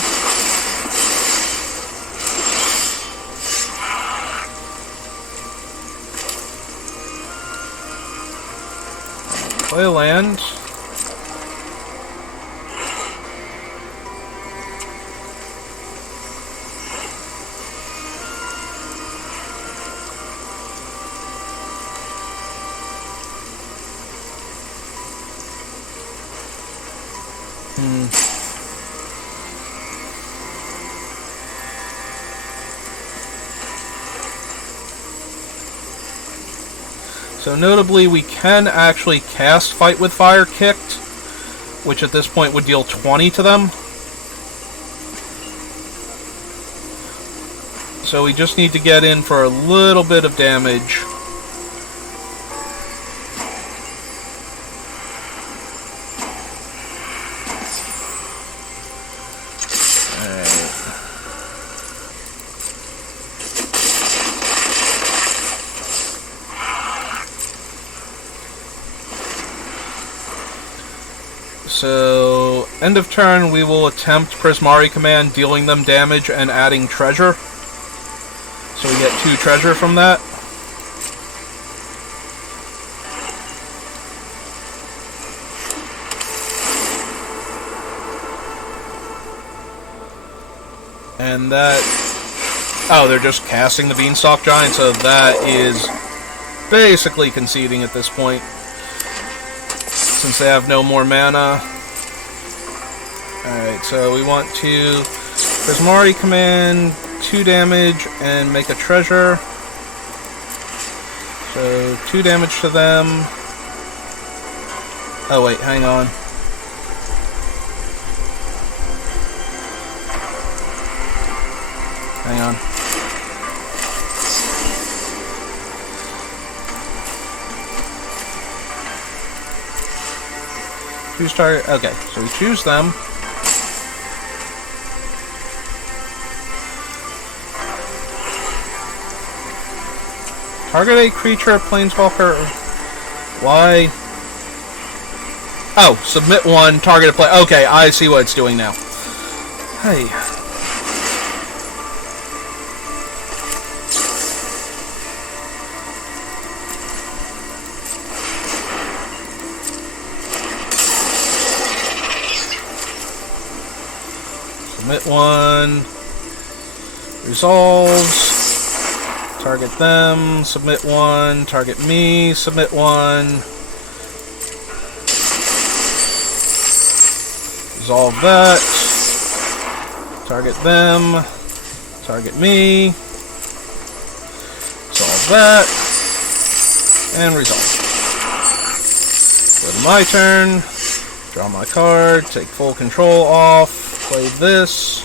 Play a land. So notably, we can actually cast Fight with Fire Kicked, which at this point would deal 20 to them. So we just need to get in for a little bit of damage. So, end of turn, we will attempt Prismari Command, dealing them damage and adding treasure. So we get 2 treasure from that. And that... Oh, they're just casting the Beanstalk Giant, so that is basically conceding at this point, since they have no more mana. Alright, so we want to Prismari Command, 2 damage, and make a treasure. So, 2 damage to them. Oh wait, hang on. Hang on. Choose target. Okay, so we choose them. Target a creature, planeswalker. Why? Oh, submit 1, target a play. Okay, I see what it's doing now. Hey. Submit 1. Resolves. Target them. Submit 1. Target me. Submit 1. Resolve that. Target them. Target me. Resolve that. And resolve. Go to my turn. Draw my card, take full control off, play this.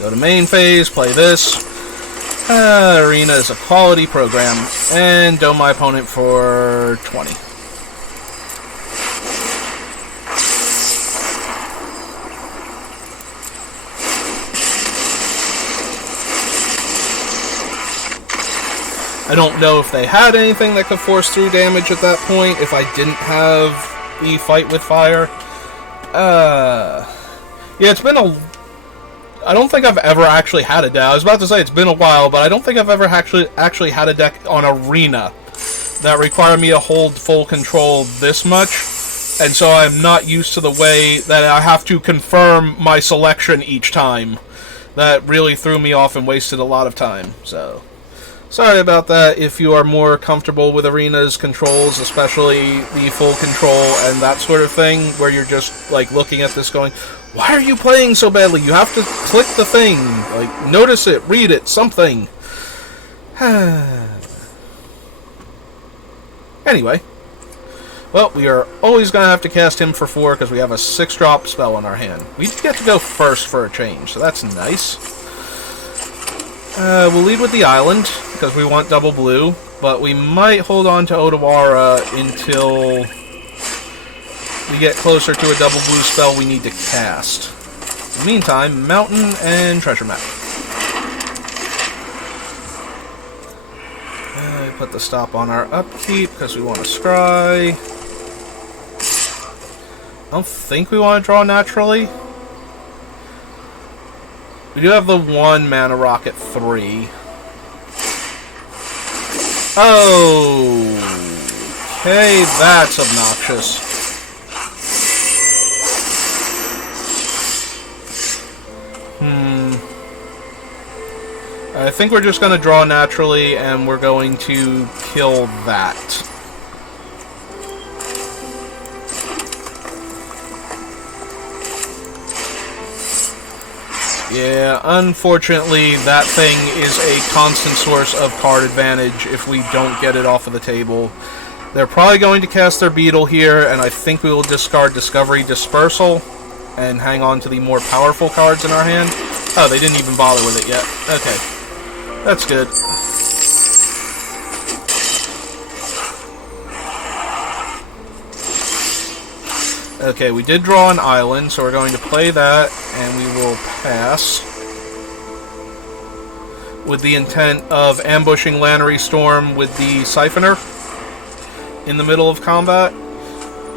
Go to main phase, play this. Arena is a quality program. And dome my opponent for 20. I don't know if they had anything that could force through damage at that point if I didn't have the fight with fire. Yeah, it's been a... I don't think I've ever actually had a deck. I was about to say it's been a while, but I don't think I've ever actually had a deck on Arena that required me to hold full control this much. And so I'm not used to the way that I have to confirm my selection each time. That really threw me off and wasted a lot of time, so... Sorry about that if you are more comfortable with Arena's controls, especially the full control and that sort of thing, where you're just, like, looking at this going, why are you playing so badly? You have to click the thing. Like, notice it, read it, something. Anyway. Well, we are always going to have to cast him for 4 because we have a 6-drop spell in our hand. We get to go first for a change, so that's nice. We'll lead with the island, because we want double blue, but we might hold on to Odawara until we get closer to a double blue spell we need to cast. In the meantime, mountain and treasure map. Put the stop on our upkeep, because we want to scry. I don't think we want to draw naturally. We do have the 1 mana rock at 3. Oh, okay, that's obnoxious. I think we're just going to draw naturally, and we're going to kill that. Yeah, unfortunately, that thing is a constant source of card advantage if we don't get it off of the table. They're probably going to cast their Beetle here, and I think we will discard Discovery Dispersal and hang on to the more powerful cards in our hand. Oh, they didn't even bother with it yet. Okay. That's good. Okay, we did draw an island, so we're going to play that, and we will pass. With the intent of ambushing Lannery Storm with the Siphoner in the middle of combat,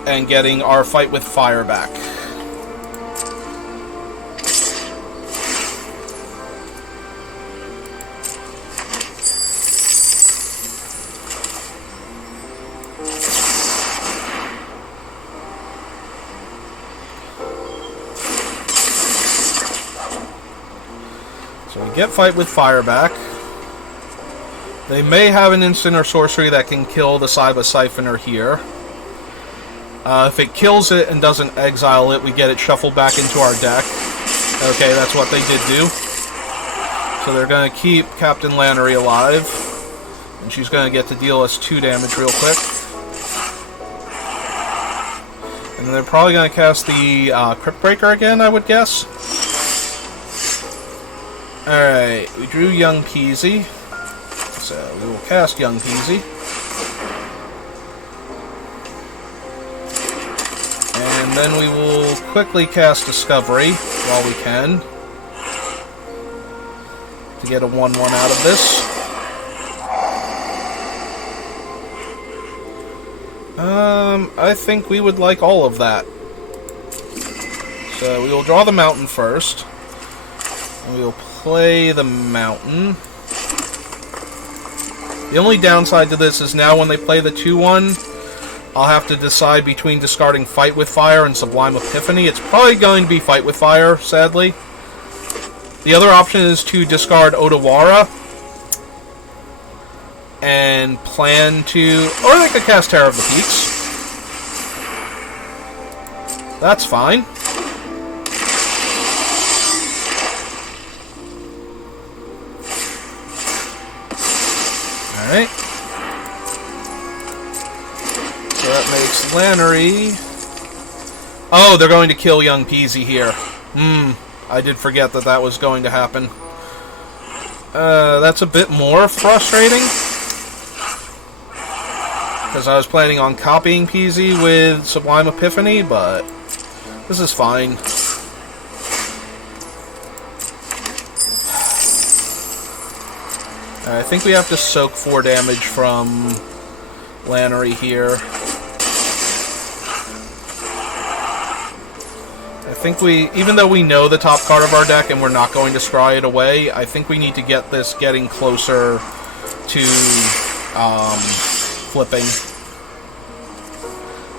and getting our fight with fire back. Get fight with fire back. They may have an instant or sorcery that can kill the Saiba Siphoner here. If it kills it and doesn't exile it, we get it shuffled back into our deck. Okay, that's what they did do. So they're going to keep Captain Lannery alive. And she's going to get to deal us 2 damage real quick. And then they're probably going to cast the Crypt Breaker again, I would guess. Alright, we drew Young Peasy, so we will cast Young Peasy. And then we will quickly cast Discovery while we can, to get a 1/1 out of this. I think we would like all of that. So we will draw the mountain first, and we will play the mountain. The only downside to this is now when they play the 2/1, I'll have to decide between discarding Fight with Fire and Sublime Epiphany. It's probably going to be Fight with Fire, sadly. The other option is to discard Odawara and plan to... Or they could cast Terror of the Peaks. That's fine. Alright. So that makes Lannery Oh, they're going to kill young Peasy here. I did forget that that was going to happen. That's a bit more frustrating. Because I was planning on copying Peasy with Sublime Epiphany, but this is fine. I think we have to soak 4 damage from Lannery here. I think even though we know the top card of our deck and we're not going to scry it away, I think we need to get this getting closer to flipping.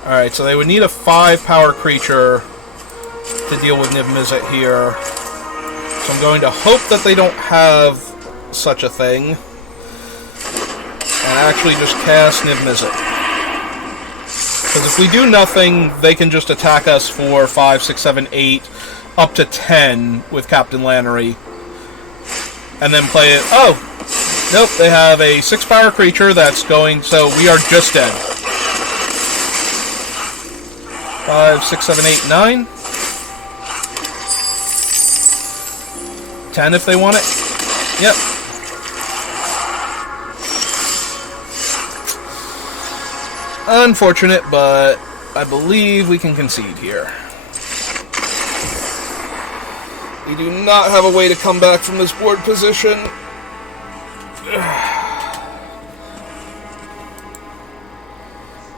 Alright, so they would need a 5-power creature to deal with Niv Mizzet here. So I'm going to hope that they don't have such a thing. And actually just cast Niv Mizzet. Because if we do nothing, they can just attack us for 5, 6, 7, 8, up to 10 with Captain Lannery. And then play it. Oh! Nope, they have a 6-power creature that's going, so we are just dead. 5, 6, 7, 8, 9. 10 if they want it. Yep. Unfortunate, but I believe we can concede here. We do not have a way to come back from this board position.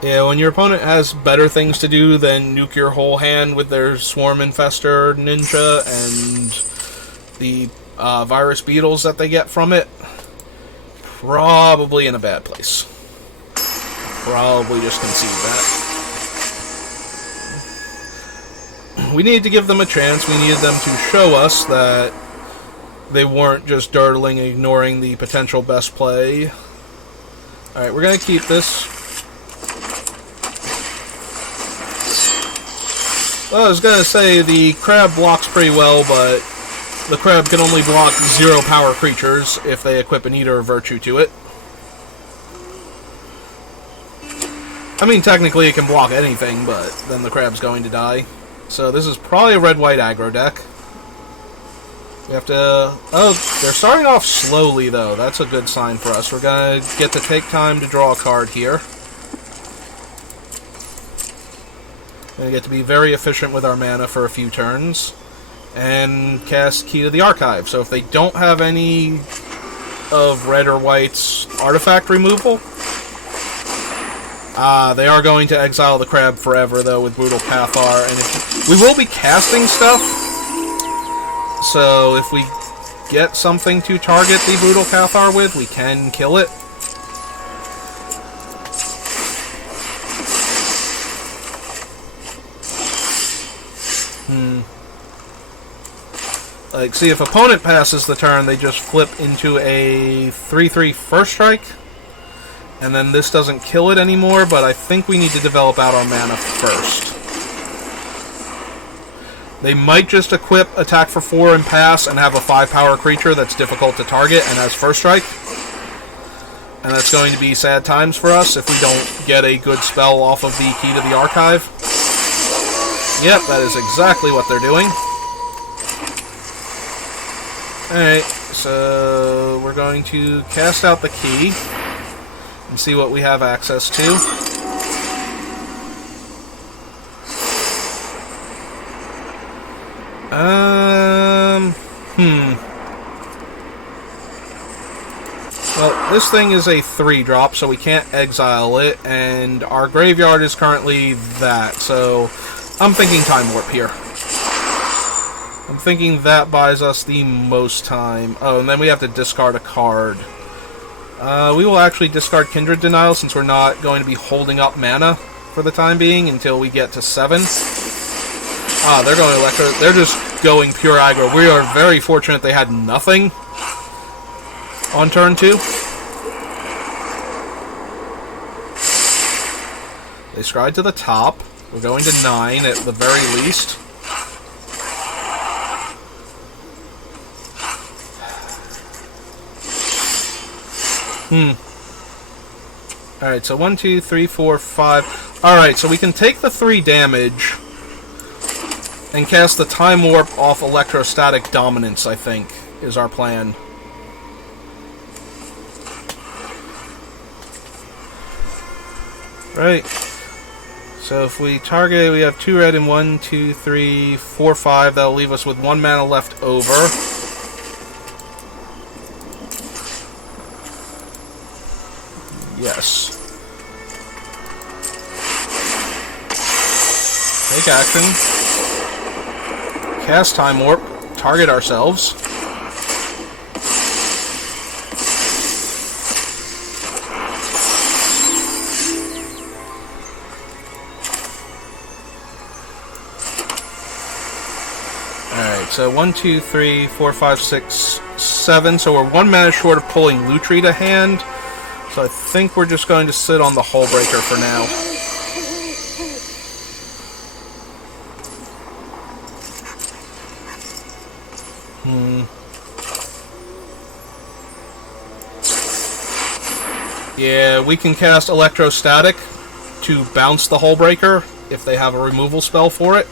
Yeah, when your opponent has better things to do than nuke your whole hand with their Swarm Infester Ninja and the virus beetles that they get from it, probably in a bad place. Probably just concede that. We needed to give them a chance. We needed them to show us that they weren't just durdling and ignoring the potential best play. Alright, we're going to keep this. Well, I was going to say the crab blocks pretty well, but the crab can only block 0-power creatures if they equip an Eater of Virtue to it. I mean, technically it can block anything, but then the crab's going to die. So this is probably a red-white aggro deck. We have to... Oh, they're starting off slowly, though. That's a good sign for us. We're going to get to take time to draw a card here. Going to get to be very efficient with our mana for a few turns. And cast Key to the Archive. So if they don't have any of red or white's artifact removal, they are going to exile the crab forever, though, with Brutal Cathar. And we will be casting stuff. So if we get something to target the Brutal Cathar with, we can kill it. Like, see, if opponent passes the turn, they just flip into a 3/3 first strike. And then this doesn't kill it anymore, but I think we need to develop out our mana first. They might just equip attack for 4 and pass and have a 5-power creature that's difficult to target and has first strike. And that's going to be sad times for us if we don't get a good spell off of the Key to the Archive. Yep, that is exactly what they're doing. Alright, so we're going to cast out the key and see what we have access to. Well, this thing is a 3-drop, so we can't exile it, and our graveyard is currently that, so I'm thinking Time Warp here. I'm thinking that buys us the most time. Oh, and then we have to discard a card. We will actually discard Kindred Denial since we're not going to be holding up mana for the time being until we get to 7. Ah, they're going Electro. They're just going pure aggro. We are very fortunate they had nothing on turn 2. They scryed to the top. We're going to 9 at the very least. Alright, so 1, 2, 3, 4, 5. Alright, so we can take the 3 damage And cast the Time Warp off Electrostatic Dominance, I think, is our plan. Right. So if we target, we have 2 red and 1, 2, 3, 4, 5. That'll leave us with 1 mana left over. Yes. Take action. Cast Time Warp. Target ourselves. Alright, so 1, 2, 3, 4, 5, 6, 7. So we're 1 mana short of pulling Lutri to hand. So I think we're just going to sit on the Hullbreaker for now. Yeah, we can cast Electrostatic to bounce the Hullbreaker if they have a removal spell for it.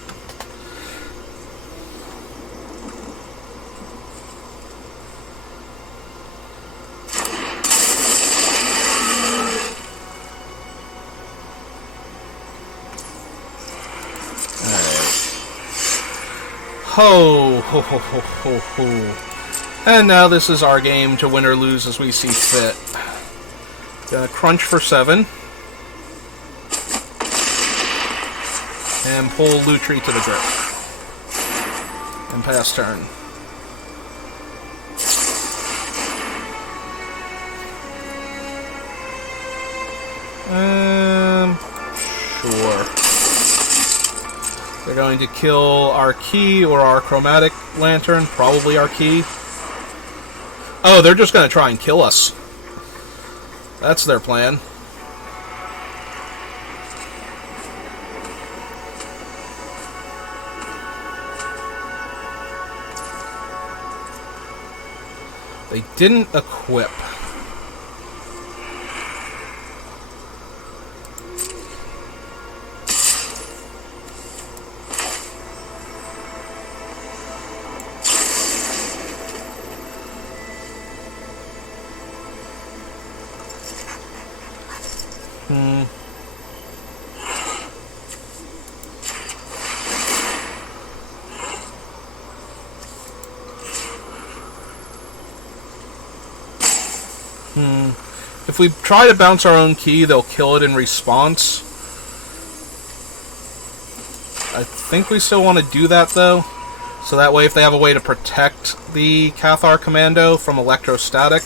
Ho, ho, ho, ho, ho, ho. And now this is our game to win or lose as we see fit. Gonna crunch for 7. And pull Lutri to the grip. And pass turn. Sure. They're going to kill our key or our chromatic lantern. Probably our key. Oh, they're just going to try and kill us. That's their plan. They didn't equip. If we try to bounce our own key, they'll kill it in response. I think we still want to do that, though. So that way, if they have a way to protect the Cathar Commando from Electrostatic.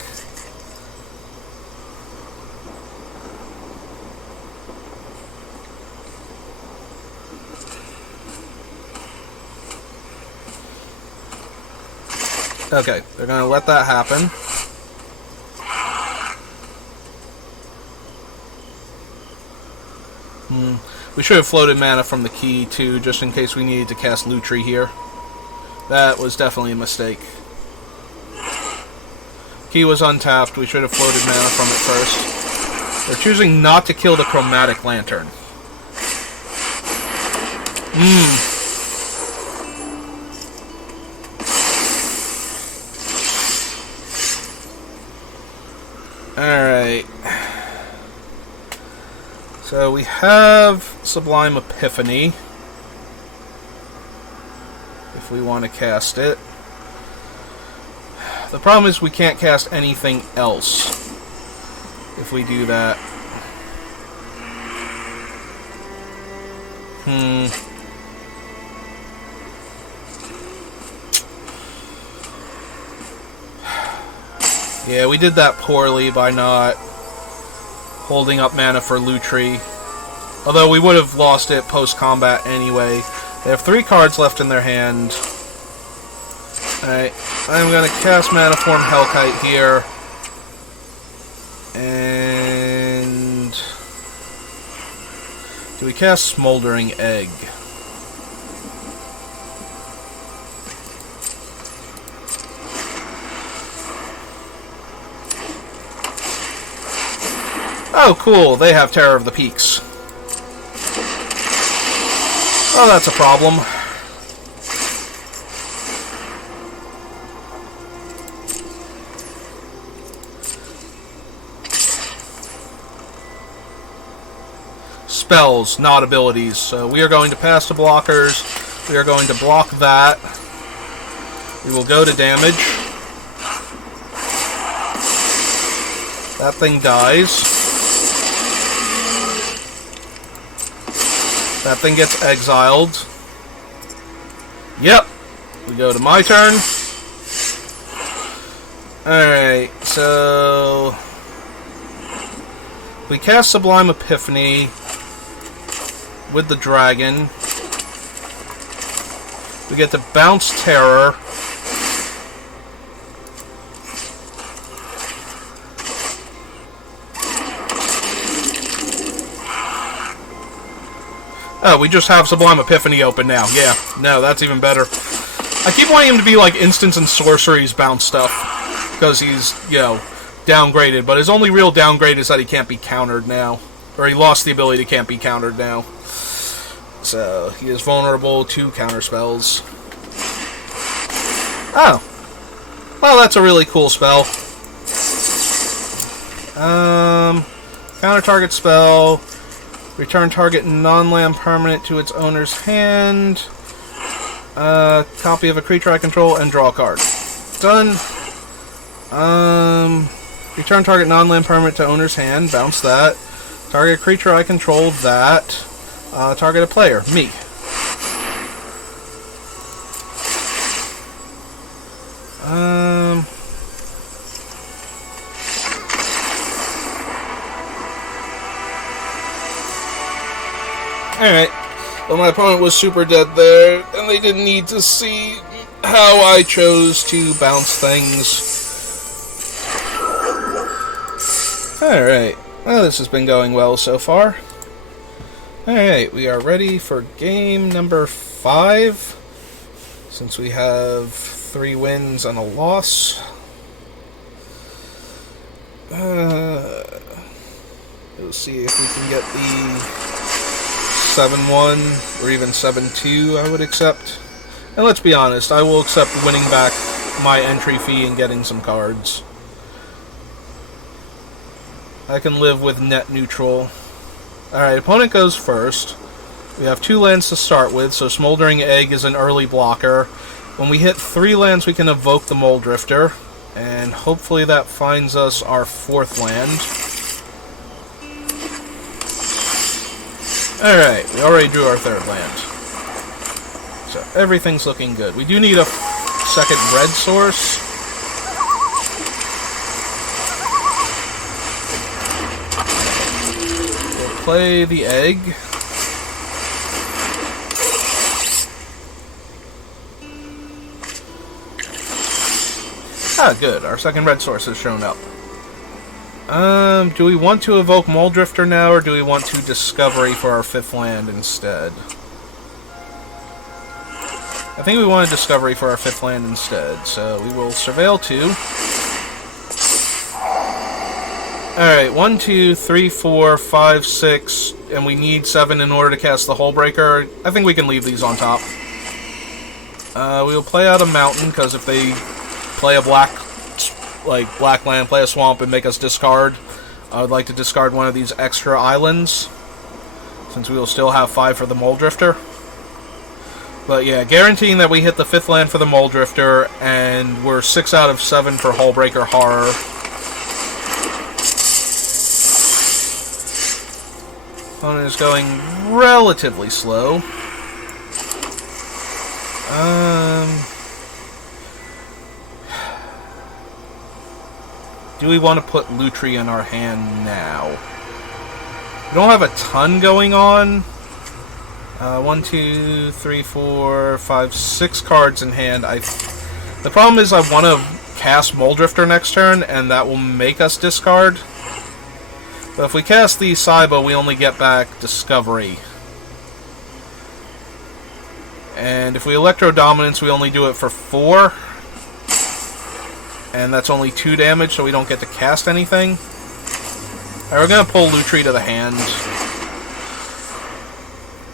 Okay, they're going to let that happen. We should have floated mana from the key, too, just in case we needed to cast Lutri here. That was definitely a mistake. Key was untapped. We should have floated mana from it first. They're choosing not to kill the Chromatic Lantern. Alright. So we have Sublime Epiphany, if we want to cast it. The problem is we can't cast anything else if we do that. Yeah, we did that poorly by not holding up mana for Lutri. Although we would have lost it post-combat anyway. They have 3 cards left in their hand. Alright, I'm going to cast Manaform Hellkite here. And do we cast Smoldering Egg? Oh, cool. They have Terror of the Peaks. Oh, that's a problem. spells, not abilities. So we are going to pass to blockers. We are going to block that. We will go to damage. That thing dies. That thing gets exiled. Yep. We go to my turn. Alright, so... we cast Sublime Epiphany with the dragon. We get to bounce Terror. Oh, we just have Sublime Epiphany open now. Yeah, no, that's even better. I keep wanting him to be like instants and sorceries bounce stuff, because he's, you know, downgraded, but his only real downgrade is that he can't be countered now. Or he lost the ability to can't be countered now. So, he is vulnerable to counter spells. Oh. Well, that's a really cool spell. Counter target spell. Return target non-land permanent to its owner's hand. Copy of a creature I control and draw a card. Done. Return target non-land permanent to owner's hand. Bounce that. Target creature I control. That. Target a player. Me. Alright. Well, my opponent was super dead there, and they didn't need to see how I chose to bounce things. Alright. Well, this has been going well so far. Alright, we are ready for game number 5. Since we have 3 wins and a loss. We'll see if we can get the 7-1 or even 7-2 I would accept. And let's be honest, I will accept winning back my entry fee and getting some cards. I can live with net neutral. Alright, opponent goes first. We have 2 lands to start with, so Smoldering Egg is an early blocker. When we hit 3 lands, we can evoke the Mole Drifter, and hopefully that finds us our 4th land. Alright, we already drew our 3rd land. So everything's looking good. We do need a second red source. We'll play the egg. Ah, good. Our second red source has shown up. Do we want to evoke Mole Drifter now, or do we want to Discovery for our 5th land instead? I think we want a Discovery for our 5th land instead, so we will Surveil 2. Alright, 1, 2, 3, 4, 5, 6, and we need 7 in order to cast the Hullbreaker. I think we can leave these on top. We will play out a mountain, because if they play a black land, play a swamp, and make us discard, I would like to discard one of these extra islands, since we will still have 5 for the Mole Drifter. But yeah, guaranteeing that we hit the 5th land for the Mole Drifter, and we're 6 out of 7 for Hullbreaker Horror. Opponent is going relatively slow. Do we want to put Lutri in our hand now? We don't have a ton going on. 1, 2, 3, 4, 5, 6 cards in hand. The problem is I want to cast Mole Drifter next turn, and that will make us discard. But if we cast the Saiba, we only get back Discovery. And if we Electro Dominance, we only do it for 4. And that's only 2 damage, so we don't get to cast anything. Alright, we're going to pull Lutri to the hand.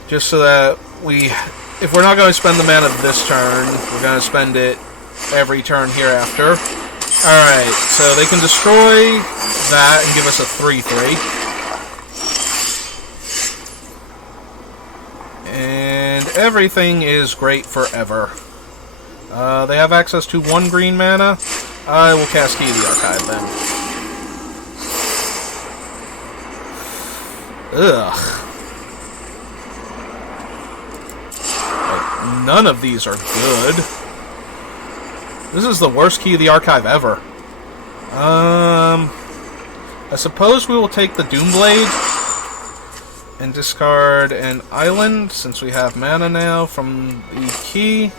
Just so that if we're not going to spend the mana this turn, we're going to spend it every turn hereafter. Alright, so they can destroy that and give us a 3/3. And everything is great forever. They have access to 1 green mana. I will cast Key of the Archive then. Ugh. Like, none of these are good. This is the worst Key of the Archive ever. I suppose we will take the Doomblade and discard an island, since we have mana now from the key.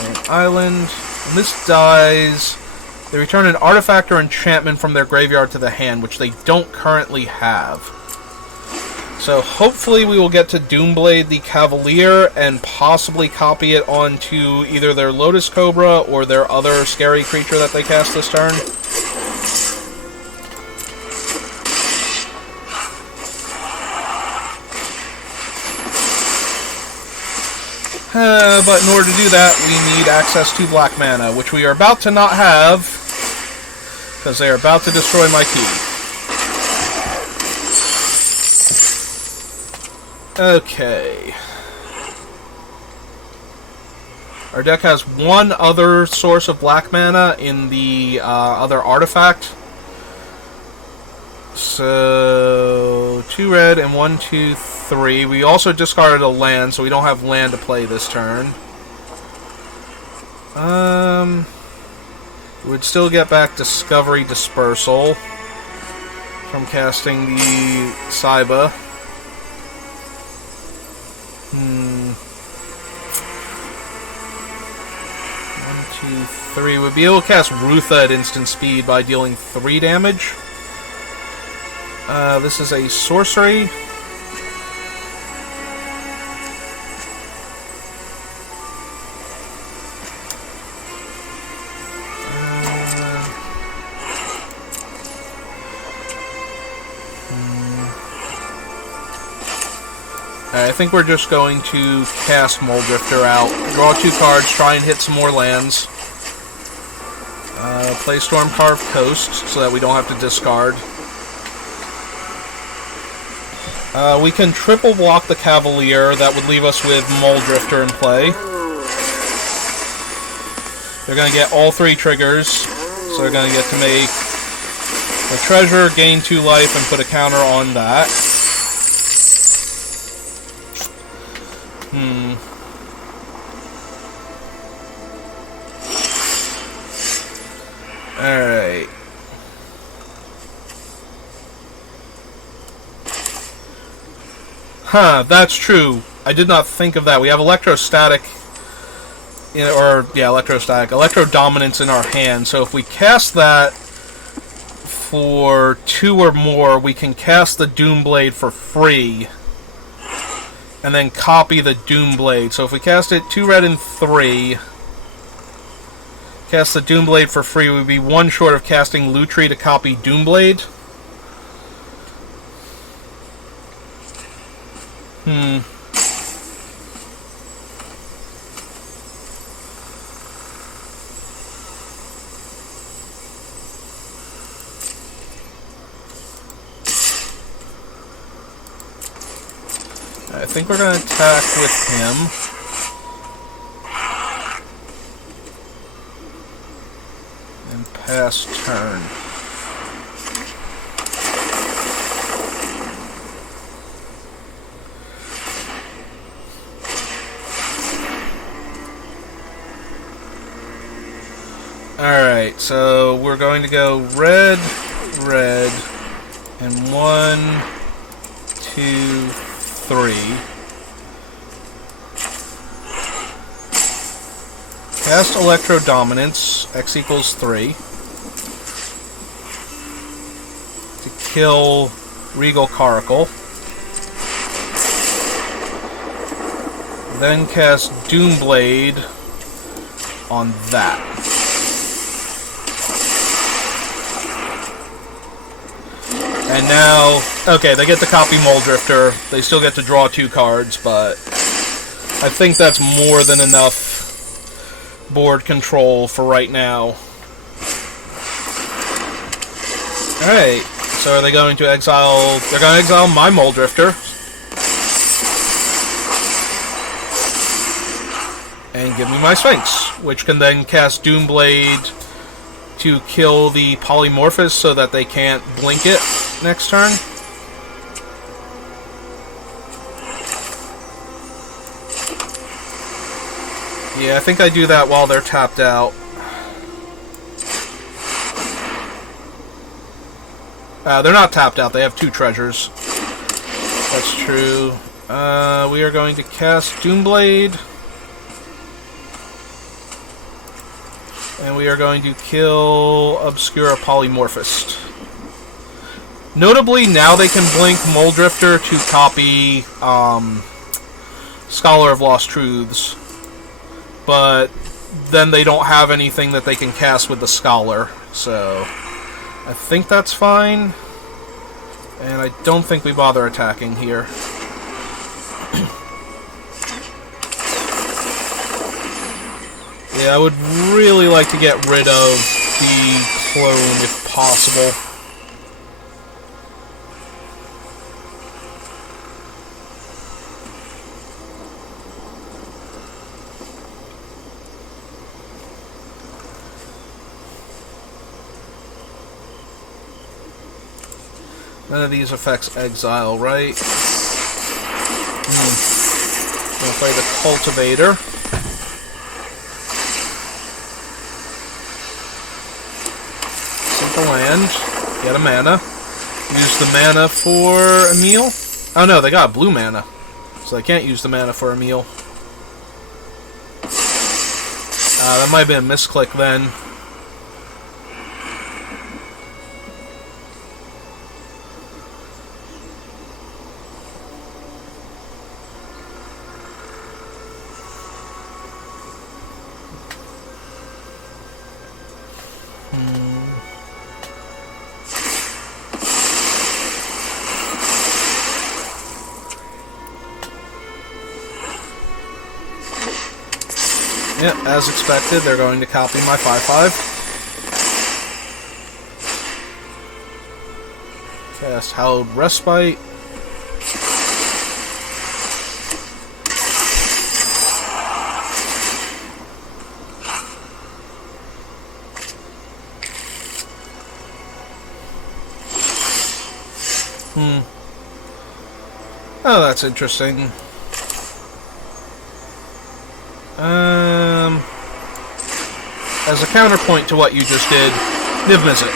An island. When this dies, they return an artifact or enchantment from their graveyard to the hand, which they don't currently have. So hopefully we will get to Doomblade the Cavalier and possibly copy it onto either their Lotus Cobra or their other scary creature that they cast this turn. But in order to do that, we need access to black mana, which we are about to not have, because they are about to destroy my key. Okay. Our deck has one other source of black mana in the other artifact. So, 2 red and 1, 2, 3. We also discarded a land, so we don't have land to play this turn. We would still get back Discovery Dispersal from casting the Saiba. 1, 2, 3. We'd be able to cast Rutha at instant speed by dealing 3 damage. This is a sorcery. I think we're just going to cast Moldrifter out, draw 2 cards, try and hit some more lands. Play Stormcarved Coast so that we don't have to discard. We can triple block the Cavalier. That would leave us with Moldrifter in play. They're going to get all 3 triggers, so they're going to get to make a treasure, gain 2 life, and put a counter on that. Alright. Huh, that's true. I did not think of that. We have Electrostatic, Electro Dominance in our hand. So if we cast that for 2 or more, we can cast the Doomblade for free. And then copy the Doomblade. So if we cast it 2 red and 3, cast the Doomblade for free, we'd be 1 short of casting Lutri to copy Doomblade. I think we're going to attack with him. And pass turn. Alright, so we're going to go red, red, and 1, 2, 3. Cast Electro Dominance, X equals 3. To kill Regal Caracal. Then cast Doomblade on that. And now, okay, they get to copy Moldrifter. They still get to draw 2 cards, but I think that's more than enough board control for right now. Alright, so are they going to exile? They're going to exile my Moldrifter. and give me my Sphinx, which can then cast Doomblade to kill the Polymorphous so that they can't blink it next turn. Yeah, I think I do that while they're tapped out. They're not tapped out, they have 2 treasures. That's true. We are going to cast Doomblade. And we are going to kill Obscura Polymorphist. Notably, now they can blink Moldrifter to copy Scholar of Lost Truths. But then they don't have anything that they can cast with the Scholar. So, I think that's fine. And I don't think we bother attacking here. Yeah, I would really like to get rid of the clone if possible. None of these affects exile, right? Gonna play the Cultivator. Simple land. Get a mana. Use the mana for a meal. Oh no, they got blue mana. So they can't use the mana for a meal. That might have been a misclick then. Yep, as expected, they're going to copy my 5/5. Cast Hallowed Respite. Oh, that's interesting. As a counterpoint to what you just did, Niv Mizzet.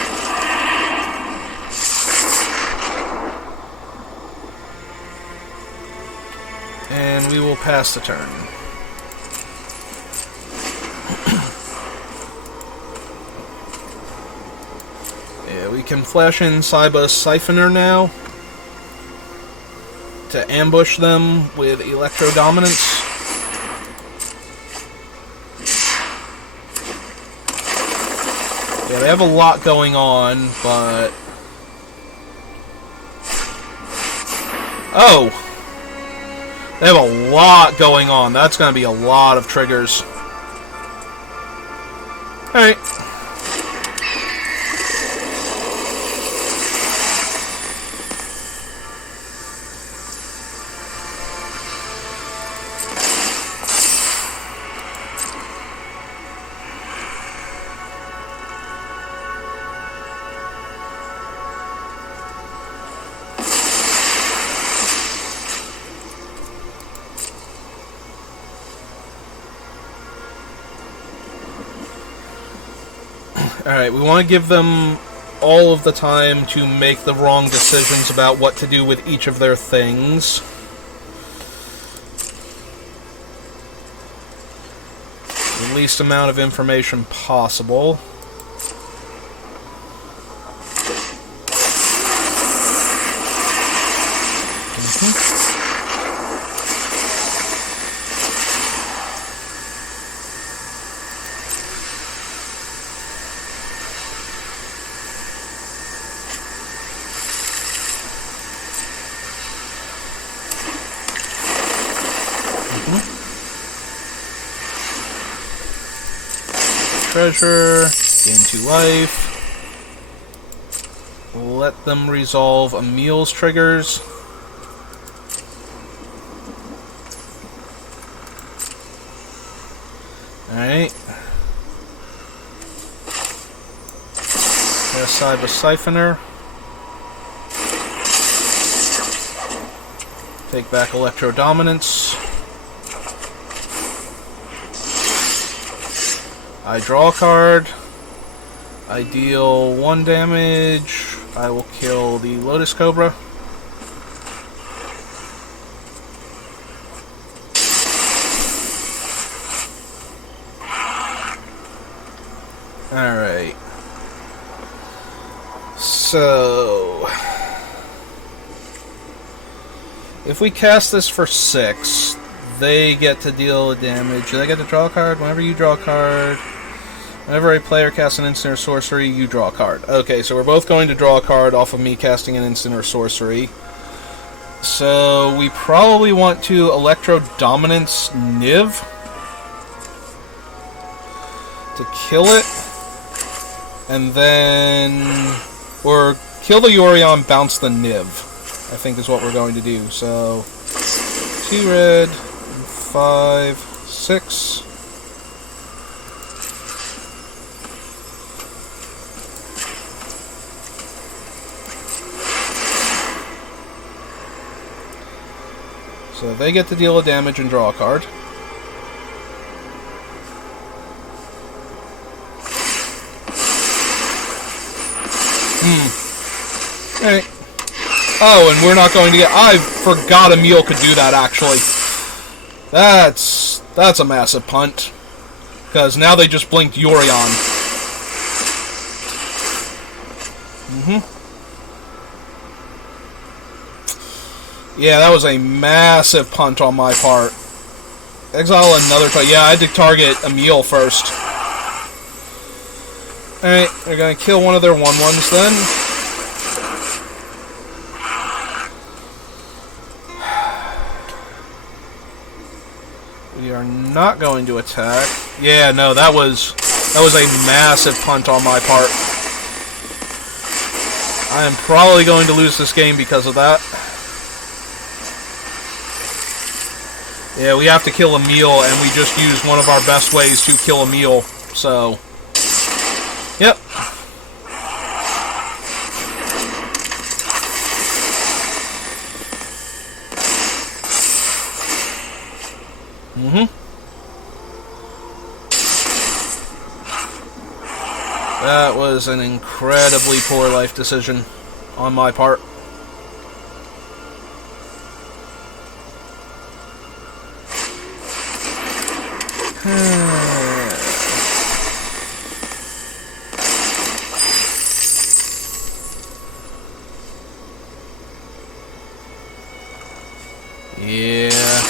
And we will pass the turn. Yeah, we can flash in Saiba's Siphoner now to ambush them with Electro Dominance. Yeah, they have a lot going on, but... Oh! They have a lot going on. That's going to be a lot of triggers. Alright. Alright, we want to give them all of the time to make the wrong decisions about what to do with each of their things. The least amount of information possible. Treasure, gain 2 life. Let them resolve Emil's triggers. Alright. Aside the Siphoner. Take back Electro Dominance. I draw a card. I deal 1 damage. I will kill the Lotus Cobra. Alright. So... if we cast this for 6, they get to deal damage. They get to draw a card. Whenever you draw a card... whenever a player casts an instant or sorcery, you draw a card. Okay, so we're both going to draw a card off of me casting an instant or sorcery. So we probably want to Electro Dominance Niv to kill it. And then... or kill the Yorion, bounce the Niv, I think is what we're going to do. So 2 red, 5, 6... so they get to deal a damage and draw a card. Alright. Oh, and we're not going to get... I forgot Emil could do that, actually. That's a massive punt. Because now they just blinked Yorion. Yeah, that was a massive punt on my part. Exile another target. Yeah, I had to target Emil first. Alright, they're gonna kill one of their 1/1s then. We are not going to attack. Yeah, no, that was a massive punt on my part. I am probably going to lose this game because of that. Yeah, we have to kill Emil, and we just used one of our best ways to kill Emil, so... yep. That was an incredibly poor life decision on my part. Yeah.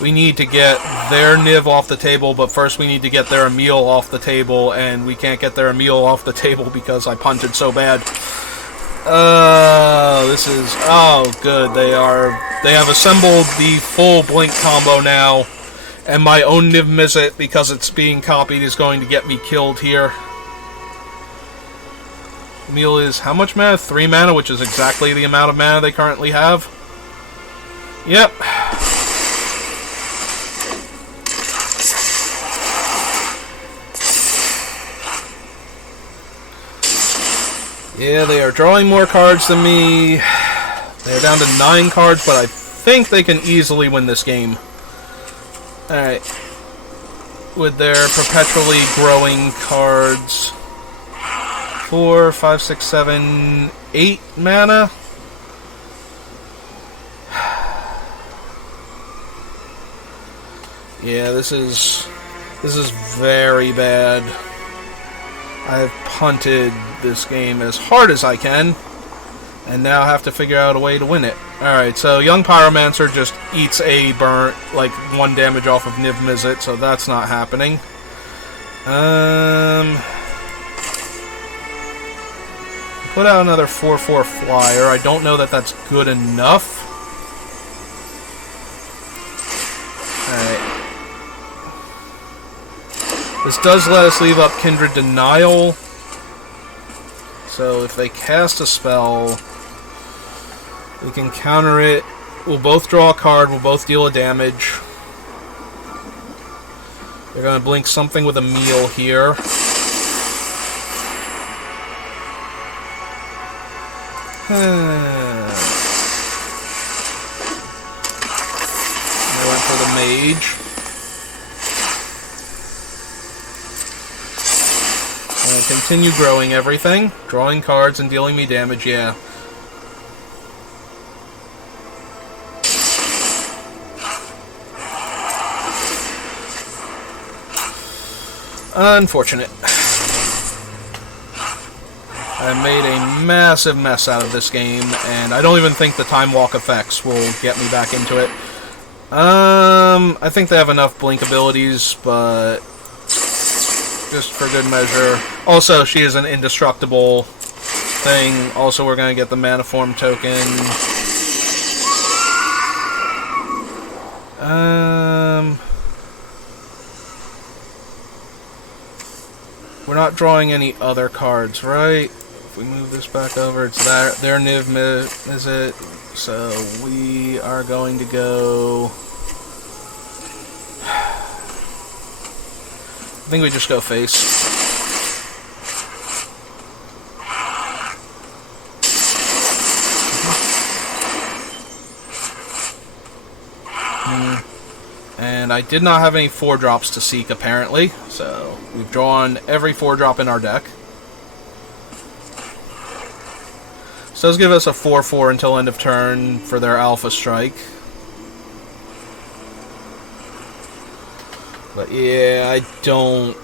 We need to get their Niv off the table, but first we need to get their Emil off the table, and we can't get their Emil off the table because I punted so bad. This is... oh, good. They have assembled the full Blink combo now, and my own Niv Mizzet, because it's being copied, is going to get me killed here. Emil is how much mana? 3 mana, which is exactly the amount of mana they currently have. Yep. Yeah, they are drawing more cards than me. They're down to 9 cards, but I think they can easily win this game. Alright. With their perpetually growing cards. 4, 5, 6, 7, 8 mana. Yeah, this is very bad. I have punted this game as hard as I can, and now have to figure out a way to win it. Alright, so Young Pyromancer just eats a burn, like 1 damage off of Niv Mizzet, so that's not happening. Put out another 4/4 flyer. I don't know that that's good enough. Alright. This does let us leave up Kindred Denial. So if they cast a spell, we can counter it. We'll both draw a card, we'll both deal a damage. They're going to blink something with a meal here. They went for the mage. And continue growing everything. Drawing cards and dealing me damage, yeah. Unfortunate. I made a massive mess out of this game, and I don't even think the time walk effects will get me back into it. I think they have enough blink abilities, but just for good measure. Also, she is an indestructible thing. Also, we're going to get the Maniform token. We're not drawing any other cards, right? If we move this back over, it's their Niv is it? So we are going to go. I think we just go face. And I did not have any 4-drops to seek, apparently. So we've drawn every 4-drop in our deck. So does give us a 4/4 until end of turn for their Alpha Strike. But yeah, I don't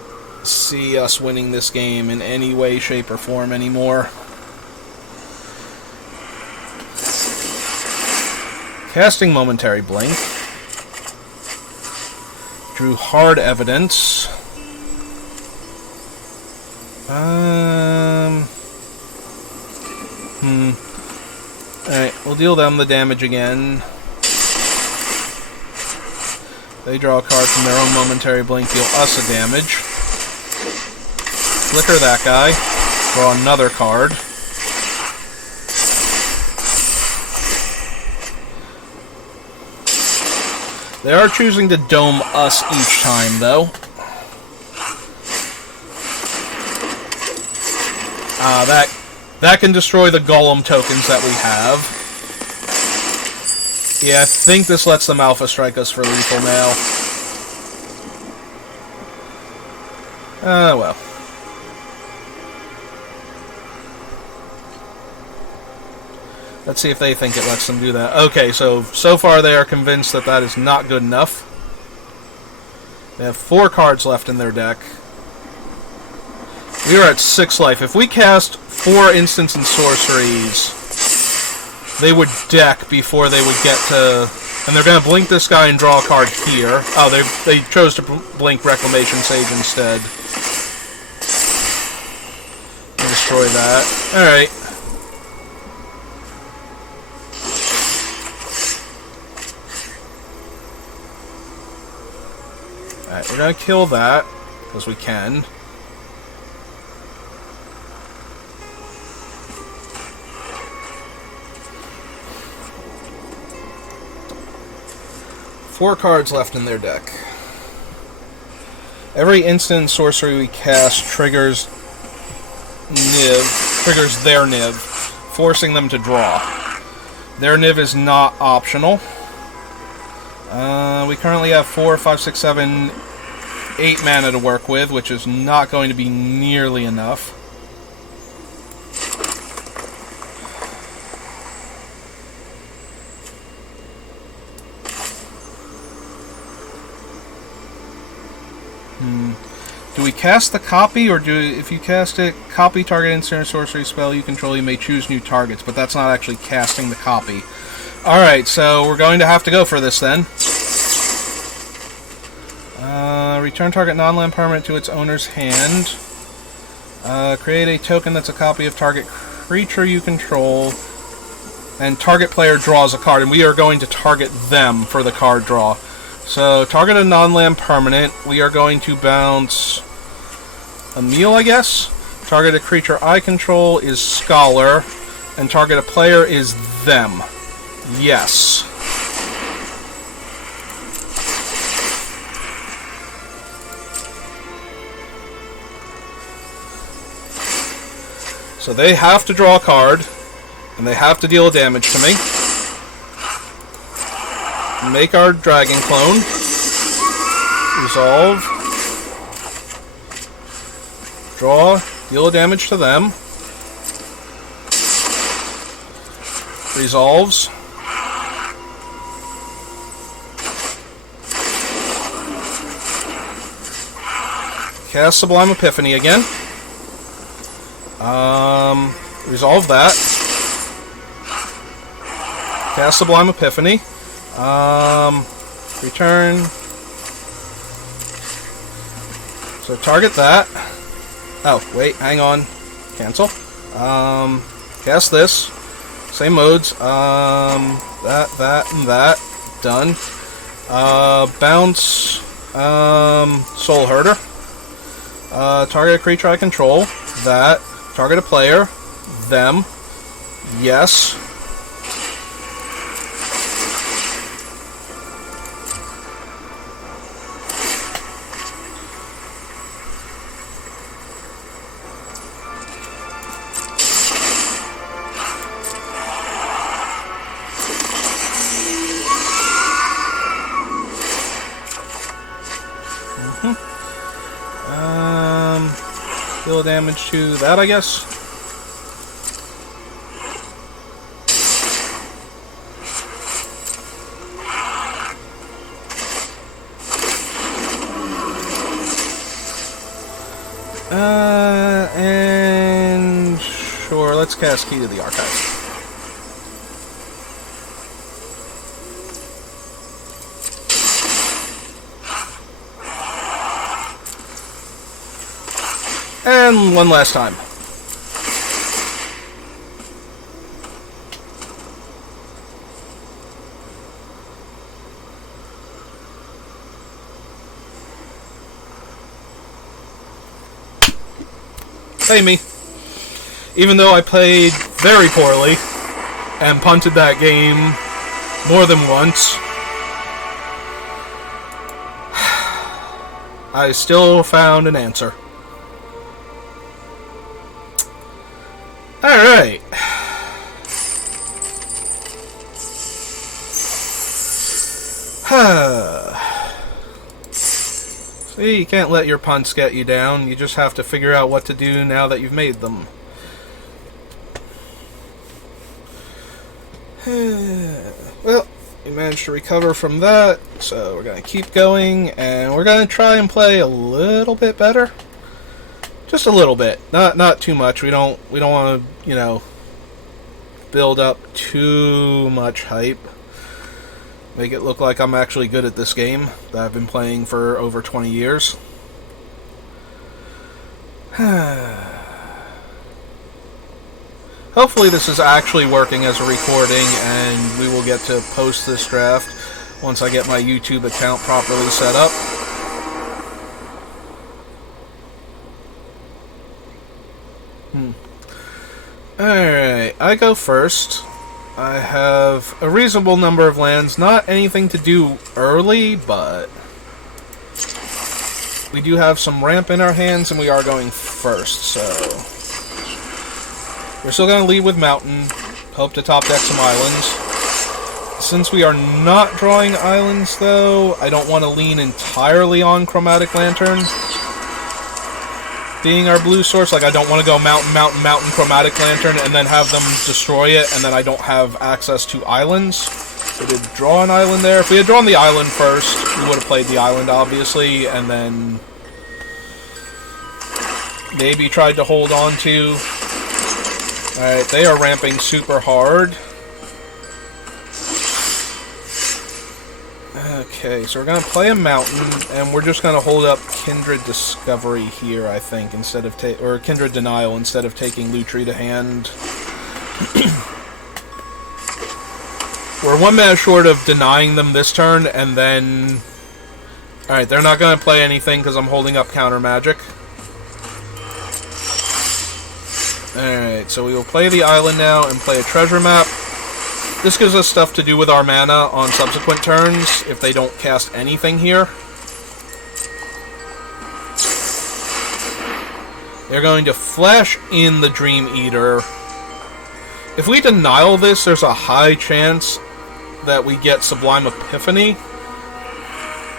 see us winning this game in any way, shape, or form anymore. Casting Momentary Blink. Drew Hard Evidence. Alright, we'll deal them the damage again. They draw a card from their own Momentary Blink, deal us a damage. Flicker that guy. Draw another card. They are choosing to dome us each time, though. That can destroy the Golem tokens that we have. Yeah, I think this lets them Alpha Strike us for lethal now. Well. Let's see if they think it lets them do that. Okay, so far they are convinced that that is not good enough. They have 4 cards left in their deck. We are at 6 life. If we cast 4 instants and sorceries, they would deck before they would get to... And they're going to blink this guy and draw a card here. Oh, they chose to blink Reclamation Sage instead. And destroy that. Alright. Alright, we're going to kill that, because we can. Four cards left in their deck. Every instant sorcery we cast triggers their Niv, forcing them to draw. Their Niv is not optional. We currently have 4, 5, 6, 7, 8 mana to work with, which is not going to be nearly enough. Do we cast the copy, or if you cast it, copy target instant or sorcery spell you control, you may choose new targets, but that's not actually casting the copy. Alright, so we're going to have to go for this then. Return target non-land permanent to its owner's hand. Create a token that's a copy of target creature you control, and target player draws a card, and we are going to target them for the card draw. So, target a non-land permanent. We are going to bounce Emil, I guess. Target a creature I control is Scholar, and target a player is them. Yes. So they have to draw a card, and they have to deal damage to me. Make our dragon clone. Resolve. Draw, deal damage to them. Resolves. Cast Sublime Epiphany again. Resolve that. Cast Sublime Epiphany. Return. So target that. Oh, wait, hang on. Cancel. Cast this. Same modes. That, and that. Done. Bounce. Soul Herder. Target a creature I control. That. Target a player. Them. Yes. Deal damage to that, I guess. And sure, let's cast Key to the Archive. And one last time. Play me. Even though I played very poorly and punted that game more than once, I still found an answer. Alright. See, you can't let your punts get you down. You just have to figure out what to do now that you've made them. Well, we managed to recover from that, so we're going to keep going, and we're going to try and play a little bit better. Just a little bit, not too much. We don't want to, you know, build up too much hype. Make it look like I'm actually good at this game that I've been playing for over 20 years. Hopefully this is actually working as a recording, and we will get to post this draft once I get my YouTube account properly set up. Alright, I go first. I have a reasonable number of lands, not anything to do early, but we do have some ramp in our hands, and we are going first, so we're still going to lead with Mountain, hope to top deck some islands. Since we are not drawing islands, though, I don't want to lean entirely on Chromatic Lantern being our blue source. Like, I don't want to go Mountain, Mountain, Mountain, Chromatic Lantern, and then have them destroy it, and then I don't have access to islands. We did draw an island there. If we had drawn the island first, we would have played the island, obviously, and then maybe tried to hold on to. Alright, they are ramping super hard. Okay, so we're going to play a Mountain, and we're just going to hold up Kindred Discovery here, I think, instead of or Kindred Denial, instead of taking Lutri to hand. We're 1 mana short of denying them this turn, and then... Alright, they're not going to play anything because I'm holding up Counter Magic. Alright, so we will play the island now and play a treasure map. This gives us stuff to do with our mana on subsequent turns if they don't cast anything here. They're going to flash in the Dream Eater. If we denial this, there's a high chance that we get Sublime Epiphany.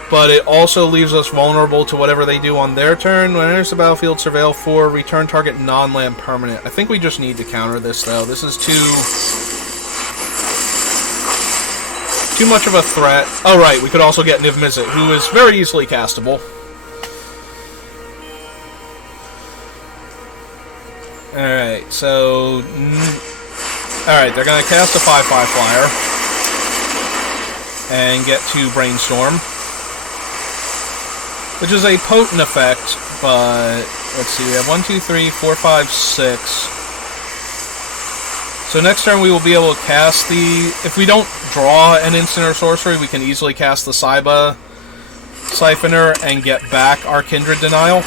But it also leaves us vulnerable to whatever they do on their turn. When it enters the battlefield, surveil for return target non-land permanent. I think we just need to counter this, though. This is too much of a threat. Oh, right, we could also get Niv Mizzet, who is very easily castable. Alright, so... Alright, they're going to cast a 5/5 flyer. And get to Brainstorm. Which is a potent effect, but... Let's see, we have 1, 2, 3, 4, 5, 6. So next turn we will be able to cast the... If we don't draw an instant or sorcery, we can easily cast the Saiba Siphoner and get back our Kindred Denial.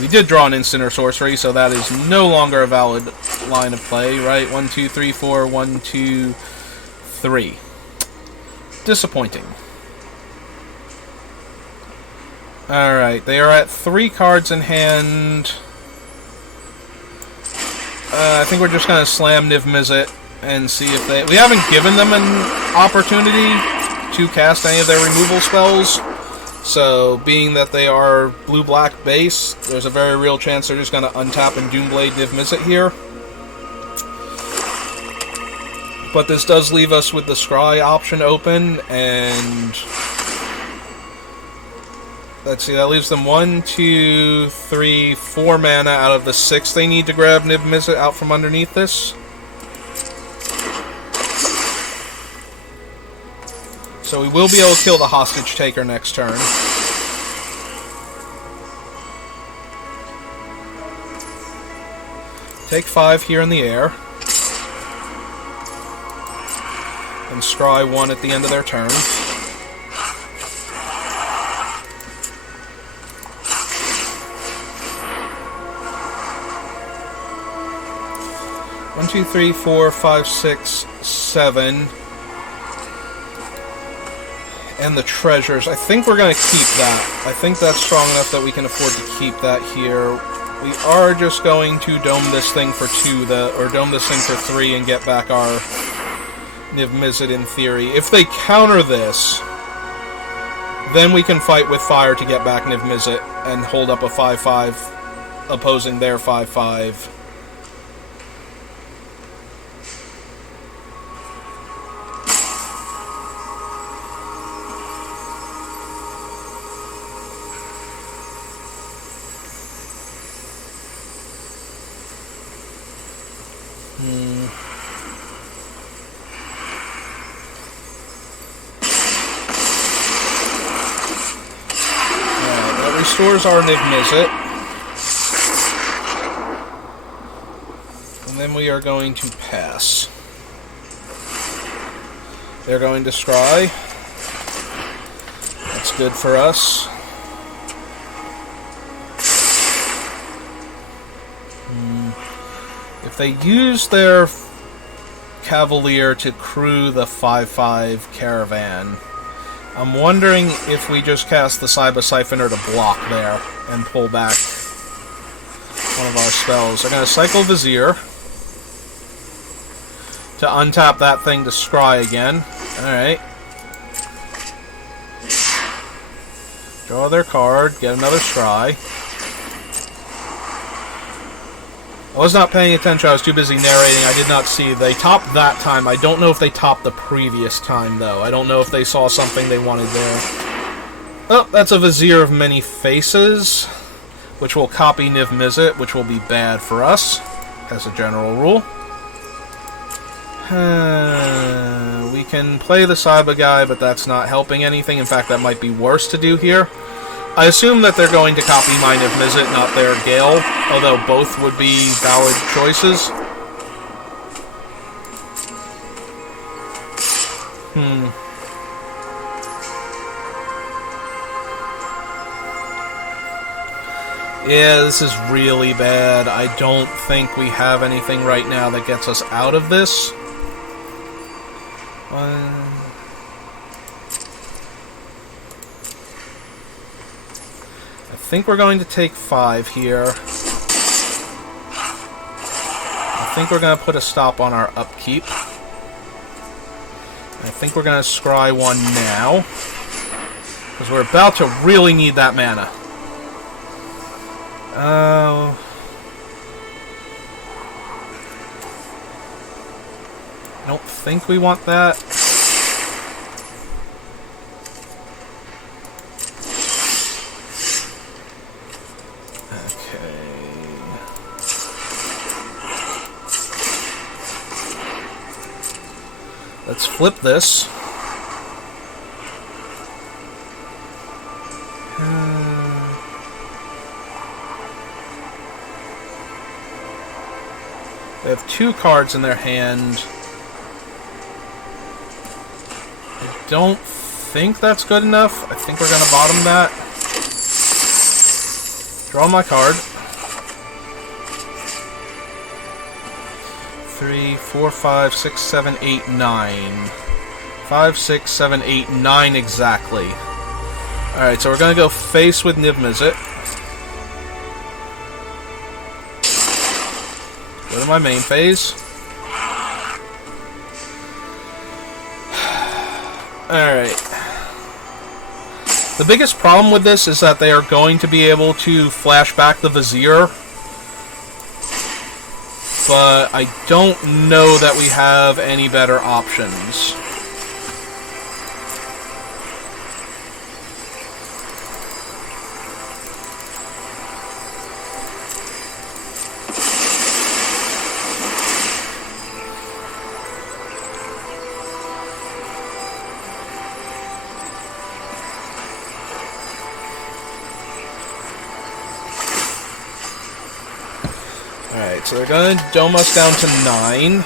We did draw an instant or sorcery, so that is no longer a valid line of play, right? 1, 2, 3, 4, 1, 2, 3. Disappointing. Alright, they are at 3 cards in hand. I think we're just going to slam Niv Mizzet and see if they... We haven't given them an opportunity to cast any of their removal spells. So, being that they are blue-black base, there's a very real chance they're just going to untap and Doomblade Niv Mizzet here. But this does leave us with the Scry option open, and... Let's see, that leaves them 1, 2, 3, 4 mana out of the 6 they need to grab Niv Mizzet out from underneath this. So we will be able to kill the Hostage Taker next turn. Take 5 here in the air. And scry 1 at the end of their turn. One, 2, 3, 4, 5, 6, 7. And the treasures. I think we're going to keep that. I think that's strong enough that we can afford to keep that here. We are just going to dome this thing for 2, or dome this thing for 3 and get back our Niv Mizzet in theory. If they counter this, then we can fight with fire to get back Niv Mizzet and hold up a 5/5 opposing their 5/5. Restores our Niv Mizzet. And then we are going to pass. They're going to scry. That's good for us. If they use their Cavalier to crew the 5/5 Caravan, I'm wondering if we just cast the Saiba Siphoner to block there and pull back one of our spells. I'm going to cycle Vizier to untap that thing to scry again. Alright. Draw their card, get another scry. I was not paying attention, I was too busy narrating, I did not see. They topped that time. I don't know if they topped the previous time, though. I don't know if they saw something they wanted there. Oh, that's a Vizier of Many Faces, which will copy Niv Mizzet, which will be bad for us, as a general rule. We can play the Saiba guy, but that's not helping anything. In fact, that might be worse to do here. I assume that they're going to copy my Niv Mizzet, not their Gale, although both would be valid choices. Yeah, this is really bad. I don't think we have anything right now that gets us out of this. think we're going to take 5 here. I think we're going to put a stop on our upkeep. I think we're going to scry 1 now. Because we're about to really need that mana. I don't think we want that. Let's flip this. They have 2 cards in their hand. I don't think that's good enough. I think we're going to bottom that. Draw my card. 3, 4, 5, 6, 7, 8, 9. 5, 6, 7, 8, 9 exactly. Alright, so we're going to go face with Niv-Mizzet. Go to my main phase. Alright. The biggest problem with this is that they are going to be able to flash back the Vizier. But I don't know that we have any better options. Alright, so they're going to dome us down to 9.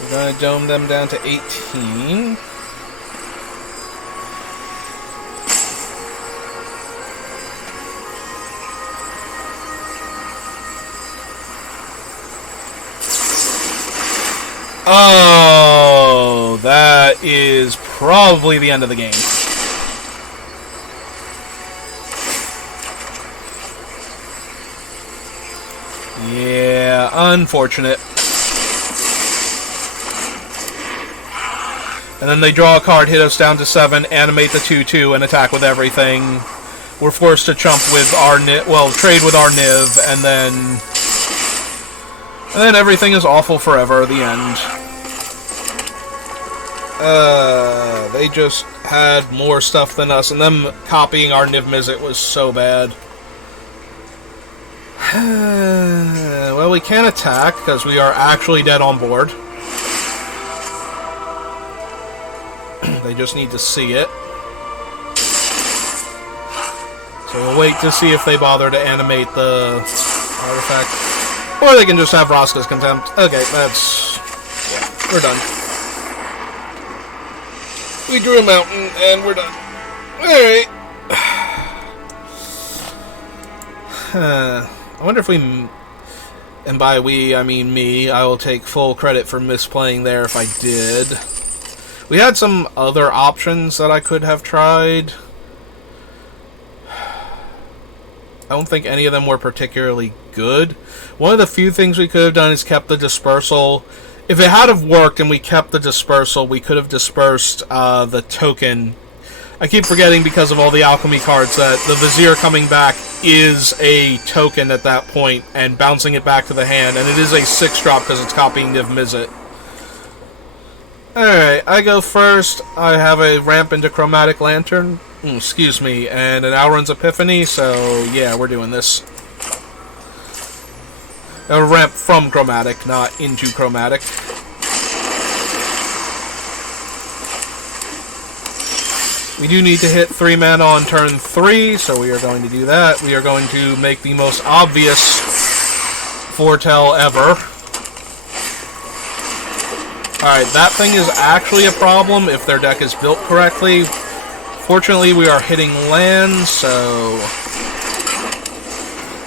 We're going to dome them down to 18. Oh, that is probably the end of the game. Yeah, unfortunate. And then they draw a card, hit us down to 7, animate the 2/2, and attack with everything. We're forced to chump with our trade with our Niv, and then everything is awful forever at the end. They just had more stuff than us, and them copying our Niv-Mizzet was so bad. Well, we can't attack, because we are actually dead on board. They just need to see it. So we'll wait to see if they bother to animate the artifact. Or they can just have Vraska's Contempt. Okay, that's... yeah, we're done. We drew a mountain, and we're done. Alright. I wonder if we... and by we, I mean me. I will take full credit for misplaying there if I did. We had some other options that I could have tried. I don't think any of them were particularly good. One of the few things we could have done is kept the dispersal. If it had have worked and we kept the dispersal, we could have dispersed the token. I keep forgetting because of all the alchemy cards that the Vizier coming back is a token at that point and bouncing it back to the hand, and it is a 6-drop because it's copying Niv-Mizzet. Alright, I go first. I have a ramp into Chromatic Lantern. Excuse me, and an Alrund's Epiphany, so yeah, we're doing this. A ramp from Chromatic, not into Chromatic. We do need to hit 3 mana on turn 3, so we are going to do that. We are going to make the most obvious foretell ever. Alright, that thing is actually a problem if their deck is built correctly. Fortunately, we are hitting lands, so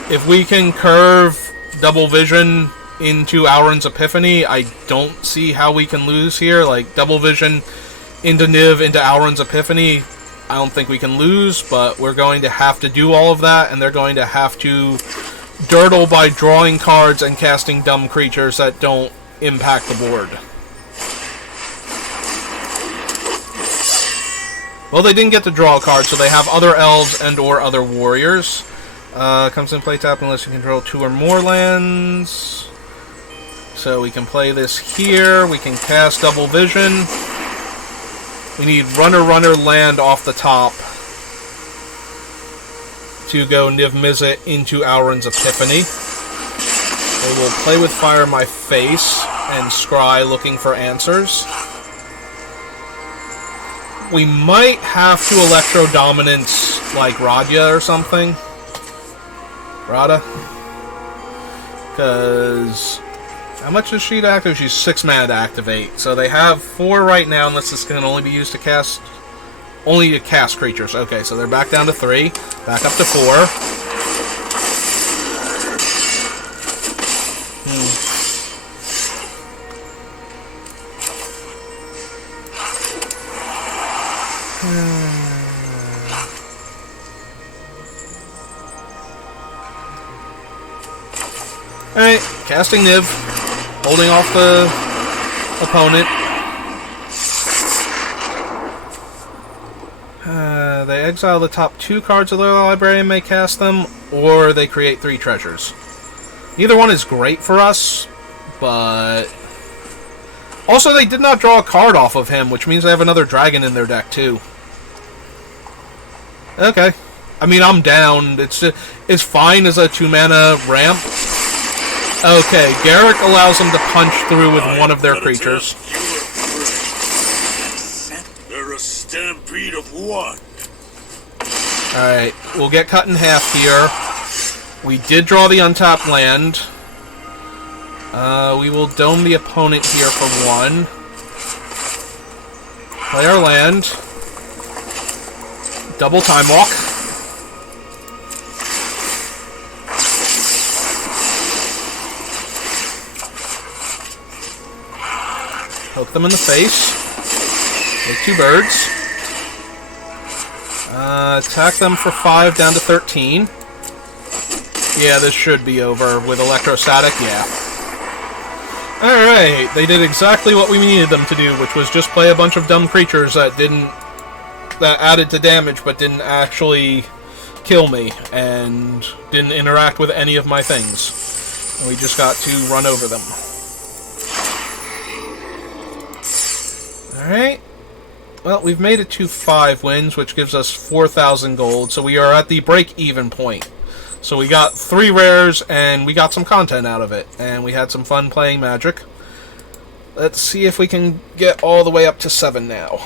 if we can curve Double Vision into Auron's Epiphany, I don't see how we can lose here. Like, double vision into Niv, into Auron's Epiphany, I don't think we can lose, but we're going to have to do all of that, and they're going to have to dirtle by drawing cards and casting dumb creatures that don't impact the board. Well, they didn't get to draw a card, so they have other elves and or other warriors. Comes in play tap unless you control 2 or more lands. So we can play this here. We can cast double vision. We need runner land off the top to go Niv Mizzet into Auron's Epiphany. We will play with Fire My Face and Scry looking for answers. We might have to Electro Dominance like Radya or something. Radha. Because how much is she to activate? She's 6 mana to activate. So they have 4 right now, unless this can only be used to cast... Only to cast creatures. Okay, so they're back down to 3. Back up to 4. Alright, casting Niv. Holding off the opponent. They exile the top 2 cards of their library and may cast them, or they create 3 treasures. Either one is great for us, but... Also, they did not draw a card off of him, which means they have another dragon in their deck, too. Okay. I mean, I'm down. It's fine as a 2-mana ramp. Okay, Garrick allows them to punch through with one of their creatures. They're a stampede of one. Alright, we'll get cut in half here. We did draw the untapped land. We will dome the opponent here for 1. Play our land. Double Time Walk. Poke them in the face. Take 2 birds. Attack them for 5 down to 13. Yeah, this should be over with Electrostatic, yeah. Alright, they did exactly what we needed them to do, which was just play a bunch of dumb creatures that added to damage but didn't actually kill me, and didn't interact with any of my things. And we just got to run over them. Alright. Well, we've made it to 5 wins, which gives us 4,000 gold, so we are at the break-even point. So we got 3 rares, and we got some content out of it, and we had some fun playing Magic. Let's see if we can get all the way up to 7 now.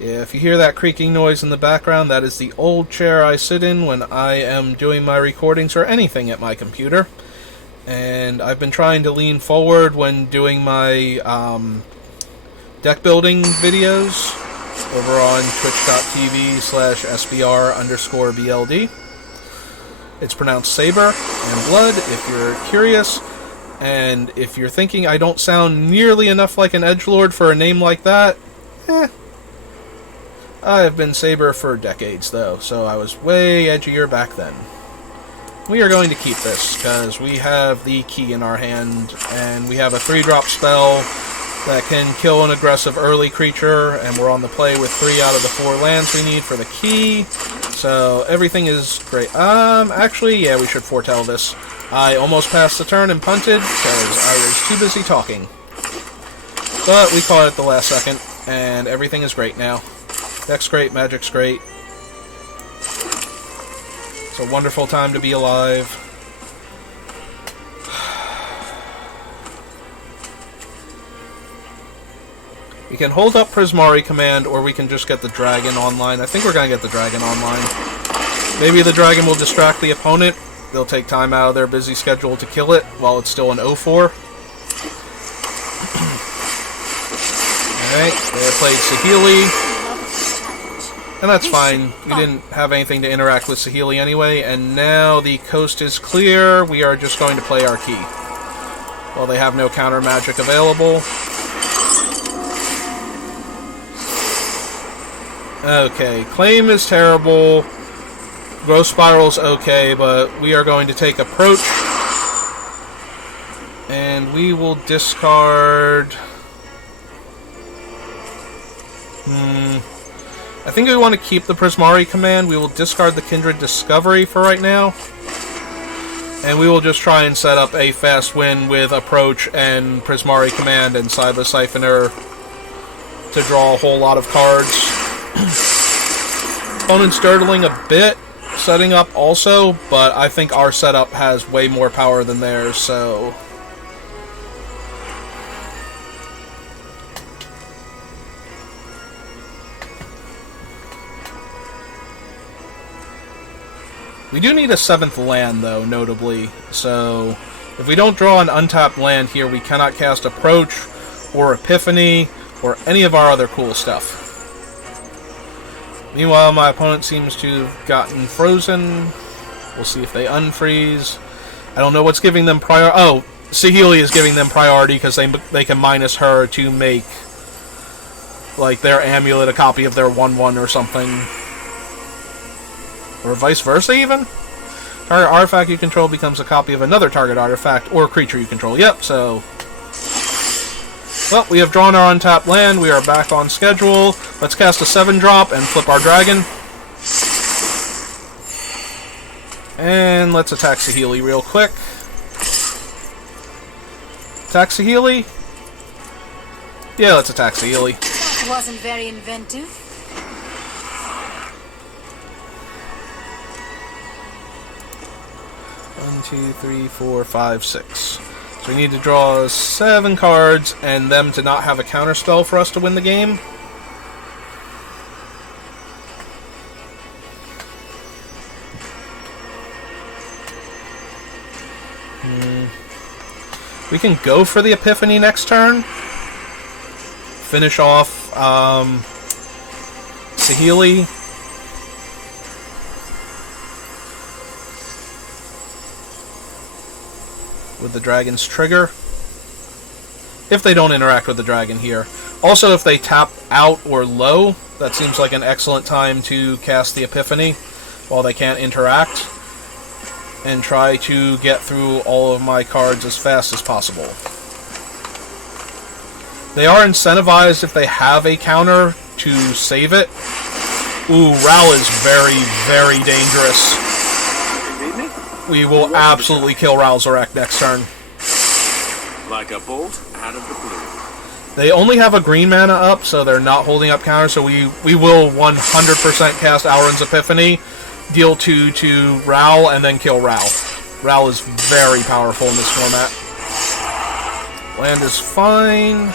Yeah, if you hear that creaking noise in the background, that is the old chair I sit in when I am doing my recordings or anything at my computer. And I've been trying to lean forward when doing my deck building videos over on twitch.tv/SBR_BLD. It's pronounced Saber and Blood if you're curious. And if you're thinking I don't sound nearly enough like an edgelord for a name like that, I have been Saber for decades though, so I was way edgier back then. We are going to keep this, because we have the key in our hand, and we have a 3-drop spell that can kill an aggressive early creature, and we're on the play with 3 out of the 4 lands we need for the key, so everything is great. Actually, yeah, we should foretell this. I almost passed the turn and punted, because I was too busy talking. But we caught it at the last second, and everything is great now. Deck's great, Magic's great. It's a wonderful time to be alive. We can hold up Prismari command, or we can just get the dragon online. I think we're going to get the dragon online. Maybe the dragon will distract the opponent. They'll take time out of their busy schedule to kill it while it's still an 0-4. Alright, they have played Saheeli. And that's fine. We didn't have anything to interact with Saheeli anyway, and now the coast is clear. We are just going to play our key. Well, they have no counter magic available. Okay, Claim is terrible. Growth Spiral's okay, but we are going to take Approach. And we will discard... I think we want to keep the Prismari command. We will discard the Kindred Discovery for right now. And we will just try and set up a fast win with Approach and Prismari command and Cyber Siphoner to draw a whole lot of cards. Opponent's dirtling a bit, setting up also, but I think our setup has way more power than theirs, so... We do need a 7th land, though, notably. So, if we don't draw an untapped land here, we cannot cast Approach, or Epiphany, or any of our other cool stuff. Meanwhile, my opponent seems to have gotten frozen. We'll see if they unfreeze. I don't know what's giving them priority. Oh, Saheeli is giving them priority because they can minus her to make, like, their amulet a copy of their 1/1 or something. Or vice versa, even? Target artifact you control becomes a copy of another target artifact or creature you control. Yep, so... Well, we have drawn our untapped land. We are back on schedule. Let's cast a 7-drop and flip our dragon. And let's attack Saheeli real quick. Attack Saheeli? Yeah, let's attack Saheeli. That wasn't very inventive. One, 2, 3, 4, 5, 6. So we need to draw 7 cards and them to not have a counterspell for us to win the game. We can go for the Epiphany next turn. Finish off Saheeli. With the dragon's trigger. If they don't interact with the dragon here. Also, if they tap out or low, that seems like an excellent time to cast the Epiphany while they can't interact. And try to get through all of my cards as fast as possible. They are incentivized if they have a counter to save it. Ooh, Ral is very, very dangerous. We will absolutely kill Ral Zarek next turn. Like a bolt out of the blue. They only have a green mana up, so they're not holding up counters, so we will 100% cast Alrund's Epiphany, deal 2 to Ral, and then kill Ral. Ral is very powerful in this format. Land is fine.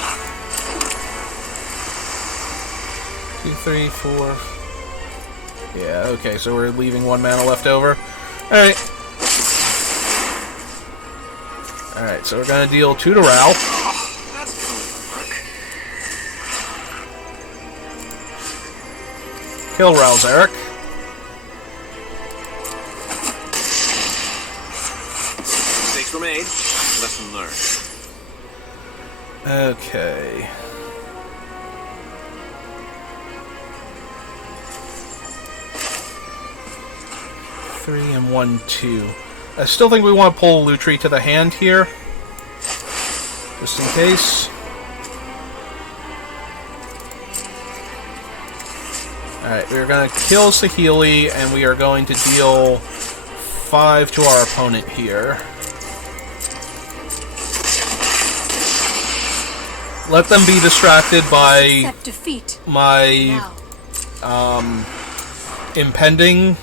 2, 3, 4. Yeah, okay, so we're leaving 1 mana left over. Alright. Alright, so we're going to deal 2 to Ral. Kill Ral Zarek. Mistakes were made. Lesson learned. Okay. Three and 1, 2. I still think we want to pull Lutri to the hand here. Just in case. Alright, we're going to kill Saheeli, and we are going to deal 5 to our opponent here. Let them be distracted by my impending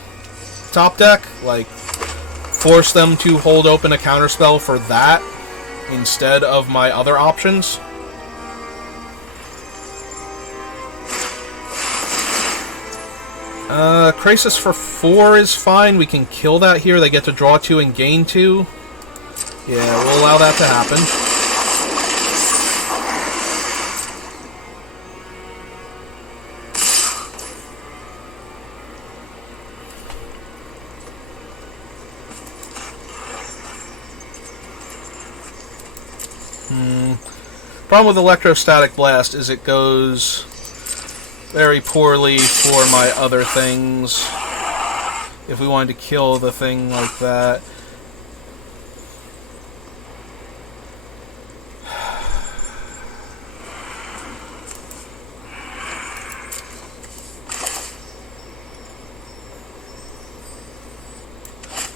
top deck. Like, force them to hold open a counterspell for that instead of my other options. Krasis for 4 is fine. We can kill that here. They get to draw 2 and gain 2. Yeah, we'll allow that to happen. Problem with Electrostatic Blast is it goes very poorly for my other things. If we wanted to kill the thing like that.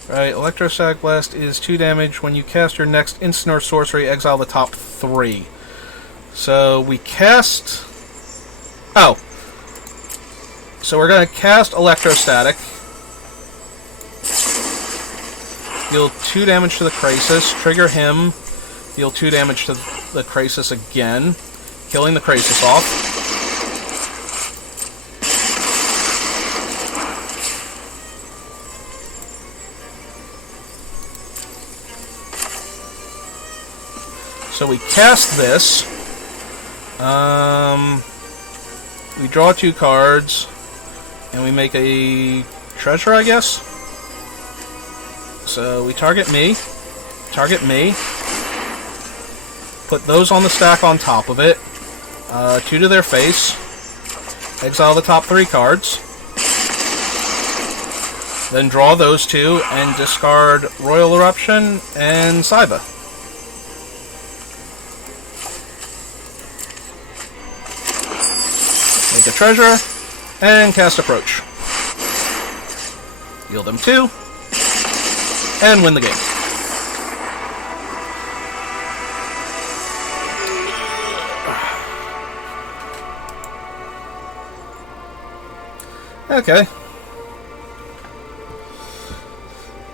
Right, Electrostatic Blast is 2 damage. When you cast your next instant or sorcery, exile the top 3. So we cast... Oh. So we're going to cast Electrostatic. Deal 2 damage to the Krasis. Trigger him. Deal 2 damage to the Krasis again. Killing the Krasis off. So we cast this. We draw 2 cards. And we make a treasure, I guess? So we target me. Target me. Put those on the stack on top of it. 2 to their face. Exile the top 3 cards. Then draw those 2 and discard Royal Eruption and Saiba. Make a treasure, and cast Approach. Deal them 2, and win the game. Okay.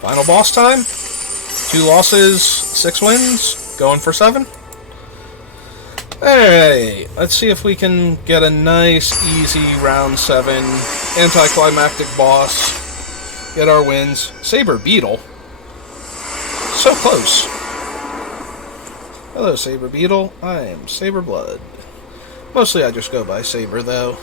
Final boss time. 2 losses, 6 wins, going for 7. Alright, let's see if we can get a nice, easy round 7 anticlimactic boss. Get our wins. Saber Beetle. So close. Hello, Saber Beetle. I am Saber Blood. Mostly I just go by Saber, though.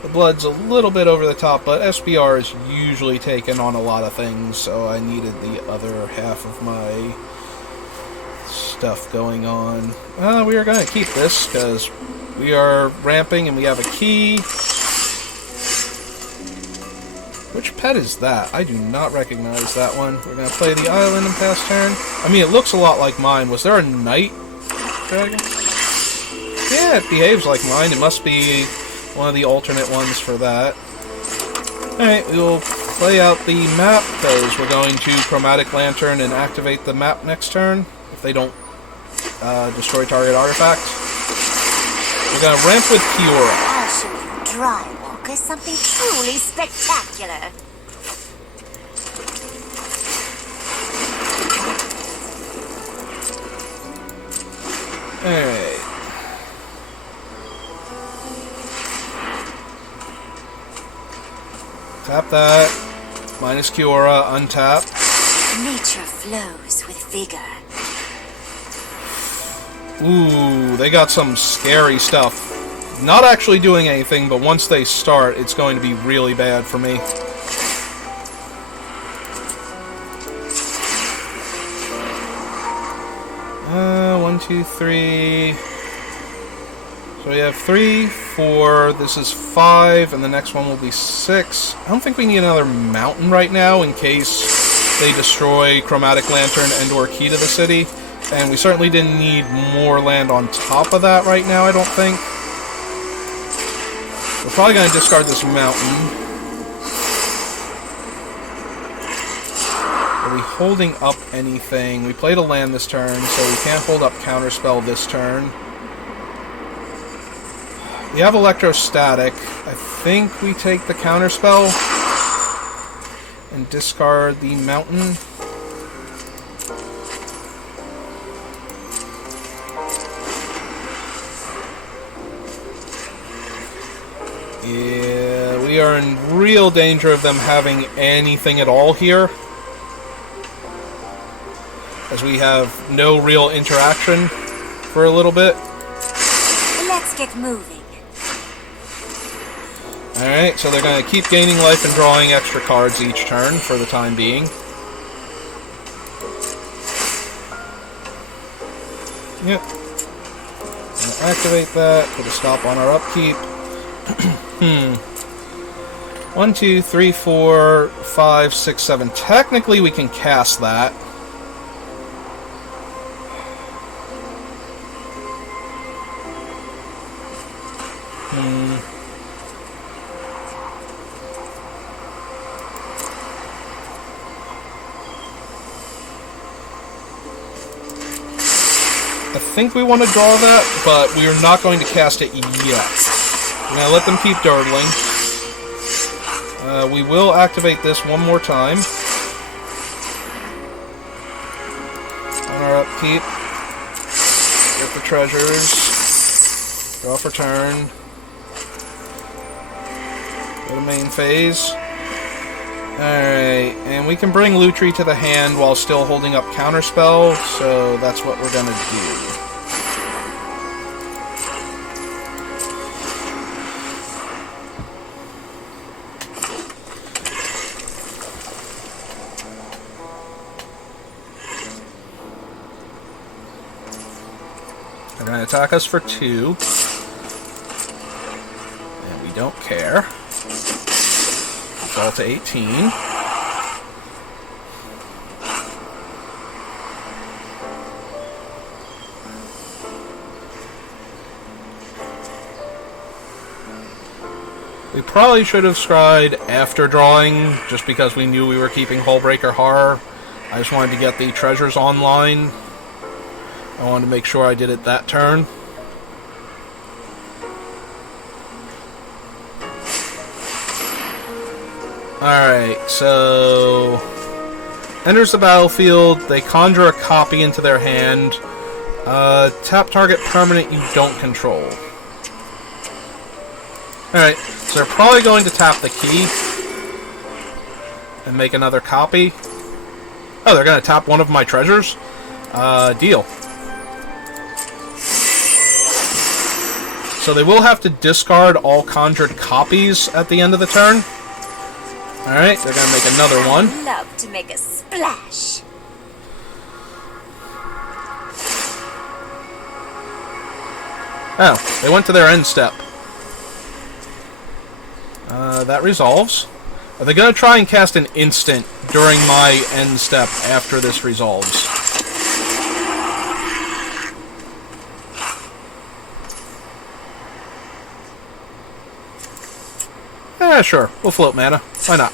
The Blood's a little bit over the top, but SBR is usually taken on a lot of things, so I needed the other half of my stuff going on. We are going to keep this because we are ramping and we have a key. Which pet is that? I do not recognize that one. We're going to play the island and pass turn. I mean, it looks a lot like mine. Was there a night dragon? Yeah, it behaves like mine. It must be one of the alternate ones for that. Alright, we will play out the map because we're going to Chromatic Lantern and activate the map next turn if they don't destroy target artifact. We're going to ramp with Kiora. I'll show you Dry Walker something truly spectacular. Alright. Tap that. Minus Kiora, untap. Nature flows with vigor. Ooh, they got some scary stuff. Not actually doing anything, but once they start, it's going to be really bad for me. 1, 2, 3. So we have 3, 4. This is 5, and the next one will be 6. I don't think we need another mountain right now in case they destroy Chromatic Lantern and/or Key to the City. And we certainly didn't need more land on top of that right now, I don't think. We're probably going to discard this mountain. Are we holding up anything? We played a land this turn, so we can't hold up Counterspell this turn. We have Electrostatic. I think we take the Counterspell and discard the mountain. Yeah, we are in real danger of them having anything at all here, as we have no real interaction for a little bit. Let's get moving. Alright, so they're going to keep gaining life and drawing extra cards each turn for the time being. Yep. activate that. Put a stop on our upkeep. 1, 2, 3, 4, 5, 6, 7. Technically, we can cast that. I think we want to draw that, but we are not going to cast it yet. We're going to let them keep durdling. We will activate this one more time. On our upkeep. Get the treasures. Draw for turn. Go to main phase. Alright, and we can bring Lutri to the hand while still holding up Counterspell, so that's what we're gonna do. They're gonna attack us for 2. And we don't care. Fall to 18. We probably should have scryed after drawing, just because we knew we were keeping Hullbreaker Horror. I just wanted to get the treasures online. I wanted to make sure I did it that turn. Alright, so enters the battlefield, they conjure a copy into their hand. Tap target permanent you don't control. Alright, so they're probably going to tap the key and make another copy. Oh, they're going to tap one of my treasures? Deal. So they will have to discard all conjured copies at the end of the turn. Alright, they're gonna make another one. Love to make a splash. Oh, they went to their end step. That resolves. Are they gonna try and cast an instant during my end step after this resolves? Yeah, sure. We'll float mana. Why not?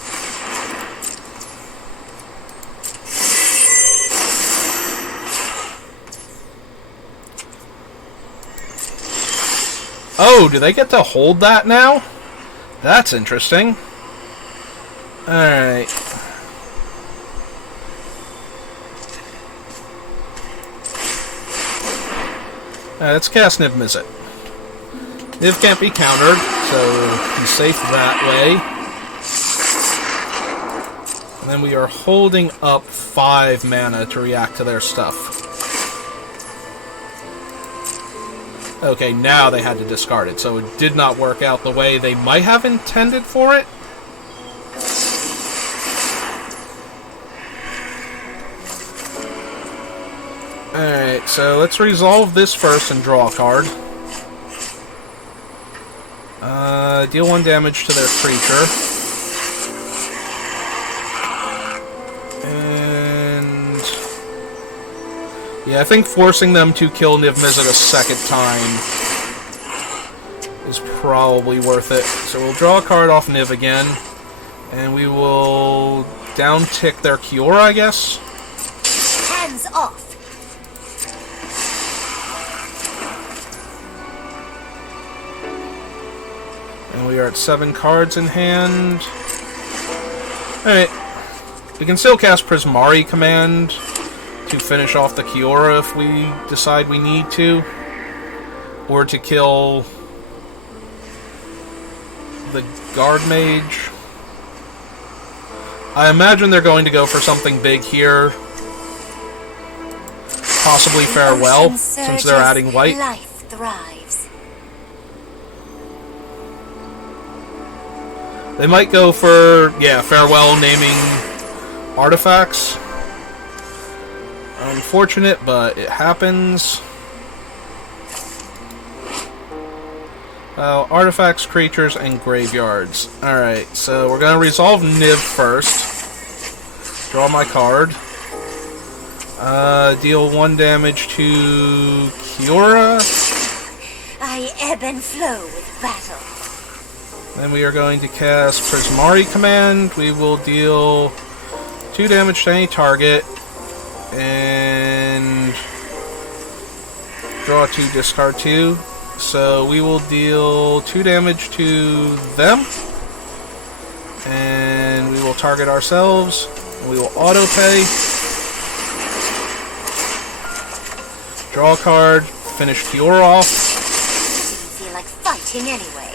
Oh, do they get to hold that now? That's interesting. Alright. Let's cast Niv Mizzet. Niv can't be countered, so he's safe that way. And then we are holding up 5 mana to react to their stuff. Okay, now they had to discard it, so it did not work out the way they might have intended for it. Alright, so let's resolve this first and draw a card. Deal 1 damage to their creature. And yeah, I think forcing them to kill Niv Mizzet a second time is probably worth it. So we'll draw a card off Niv again, and we will down-tick their Kiora, I guess? Hands off. And we are at 7 cards in hand. Alright. We can still cast Prismari Command to finish off the Kiora if we decide we need to. Or to kill the Guard Mage. I imagine they're going to go for something big here. Possibly Farewell, since they're adding white. Life thrives. They might go for, yeah, Farewell naming artifacts. Unfortunate, but it happens. Artifacts, creatures, and graveyards. Alright, so we're going to resolve Niv first. Draw my card. Deal 1 damage to Kiora. I ebb and flow with battle. Then we are going to cast Prismari Command. We will deal 2 damage to any target. And draw 2, discard 2. So we will deal 2 damage to them. And we will target ourselves. We will auto pay. Draw a card. Finish Kiora off. Didn't feel like fighting anyway.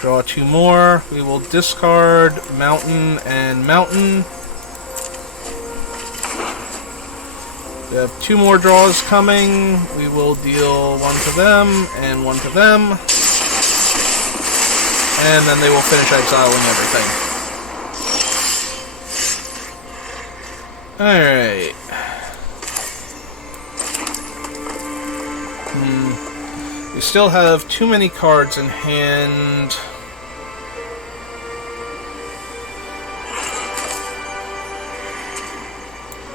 Draw 2 more. We will discard Mountain and Mountain. We have 2 more draws coming. We will deal 1 to them and 1 to them. And then they will finish exiling everything. Alright. We still have too many cards in hand.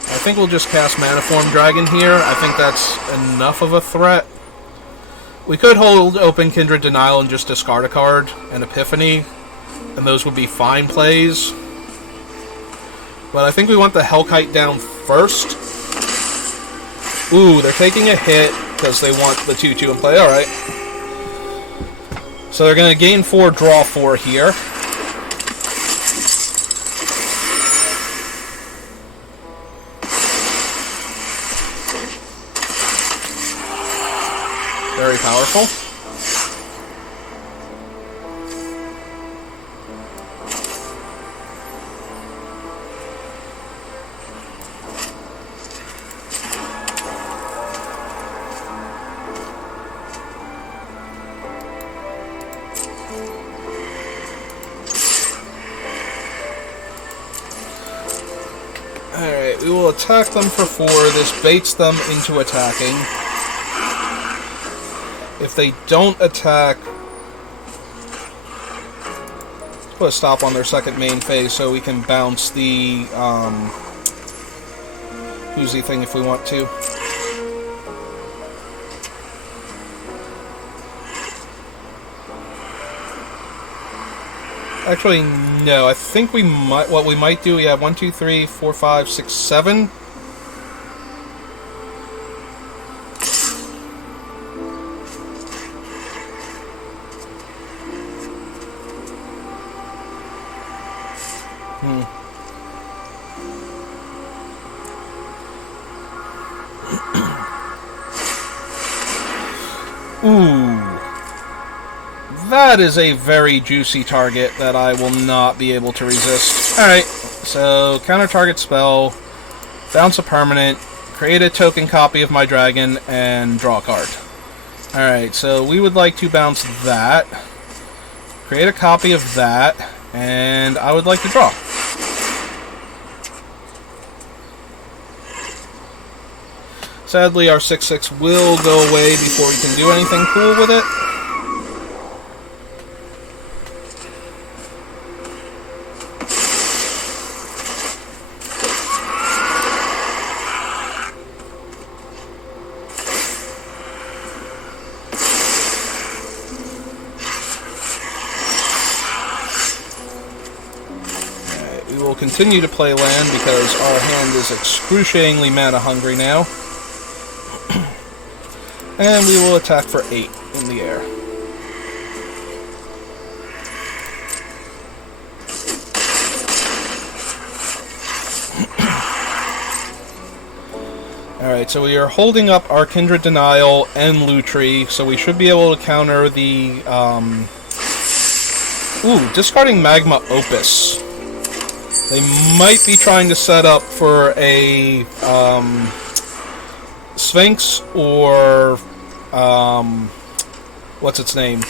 I think we'll just cast Maniform Dragon here. I think that's enough of a threat. We could hold open Kindred Denial and just discard a card and Epiphany, and those would be fine plays. But I think we want the Hellkite down first. Ooh, they're taking a hit because they want the 2/2 in play. Alright. So they're going to gain 4, draw 4 here. Very powerful. Alright, we will attack them for 4. This baits them into attacking. If they don't attack, let's put a stop on their second main phase so we can bounce the Woozy thing if we want to. Actually, no. I think we might. What we might do, we have 1, 2, 3, 4, 5, 6, 7. Ooh. That is a very juicy target that I will not be able to resist. Alright, so counter target spell, bounce a permanent, create a token copy of my dragon, and draw a card. Alright, so we would like to bounce that, create a copy of that, and I would like to draw. Sadly, our 6/6 will go away before we can do anything cool with it. We will continue to play land because our hand is excruciatingly mana hungry now. And we will attack for 8 in the air. Alright, so we are holding up our Kindred Denial and Lutri, so we should be able to counter the, discarding Magma Opus. They might be trying to set up for a, Sphinx or, what's its name?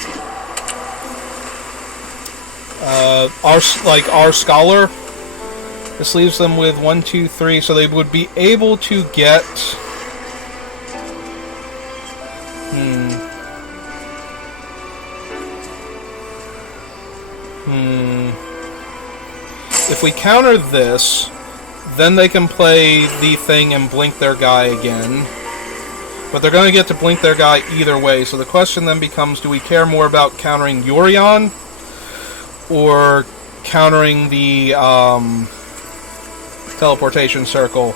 Our Scholar. This leaves them with 1, 2, 3, so they would be able to get... If we counter this, then they can play the thing and blink their guy again. But they're going to get to blink their guy either way, so the question then becomes, do we care more about countering Yorion or countering the teleportation circle?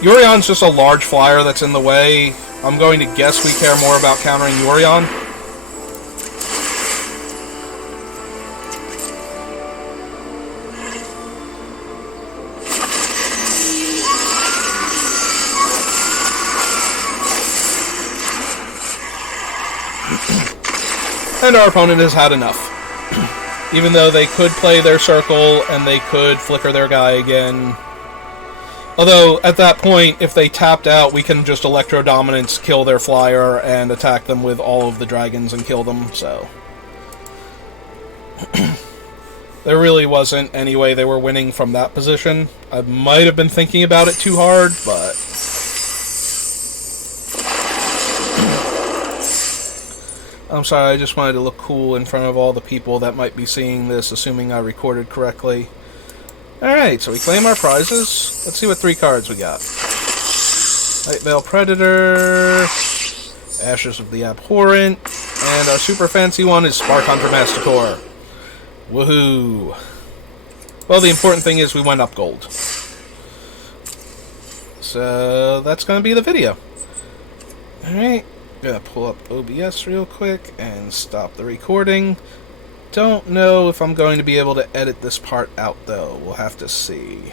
Yorion's just a large flyer that's in the way. I'm going to guess we care more about countering Yorion. And our opponent has had enough. Even though they could play their circle and they could flicker their guy again. Although, at that point, if they tapped out, we can just Electro Dominance, kill their flyer, and attack them with all of the dragons and kill them, so... There really wasn't any way they were winning from that position. I might have been thinking about it too hard, but... I'm sorry, I just wanted to look cool in front of all the people that might be seeing this, assuming I recorded correctly. Alright, so we claim our prizes. Let's see what 3 cards we got. Nightveil Predator, Ashes of the Abhorrent, and our super fancy one is Spark Hunter Masticore. Woohoo! Well, the important thing is we went up gold. So, that's going to be the video. Alright. Gonna pull up OBS real quick and stop the recording. Don't know if I'm going to be able to edit this part out though. We'll have to see.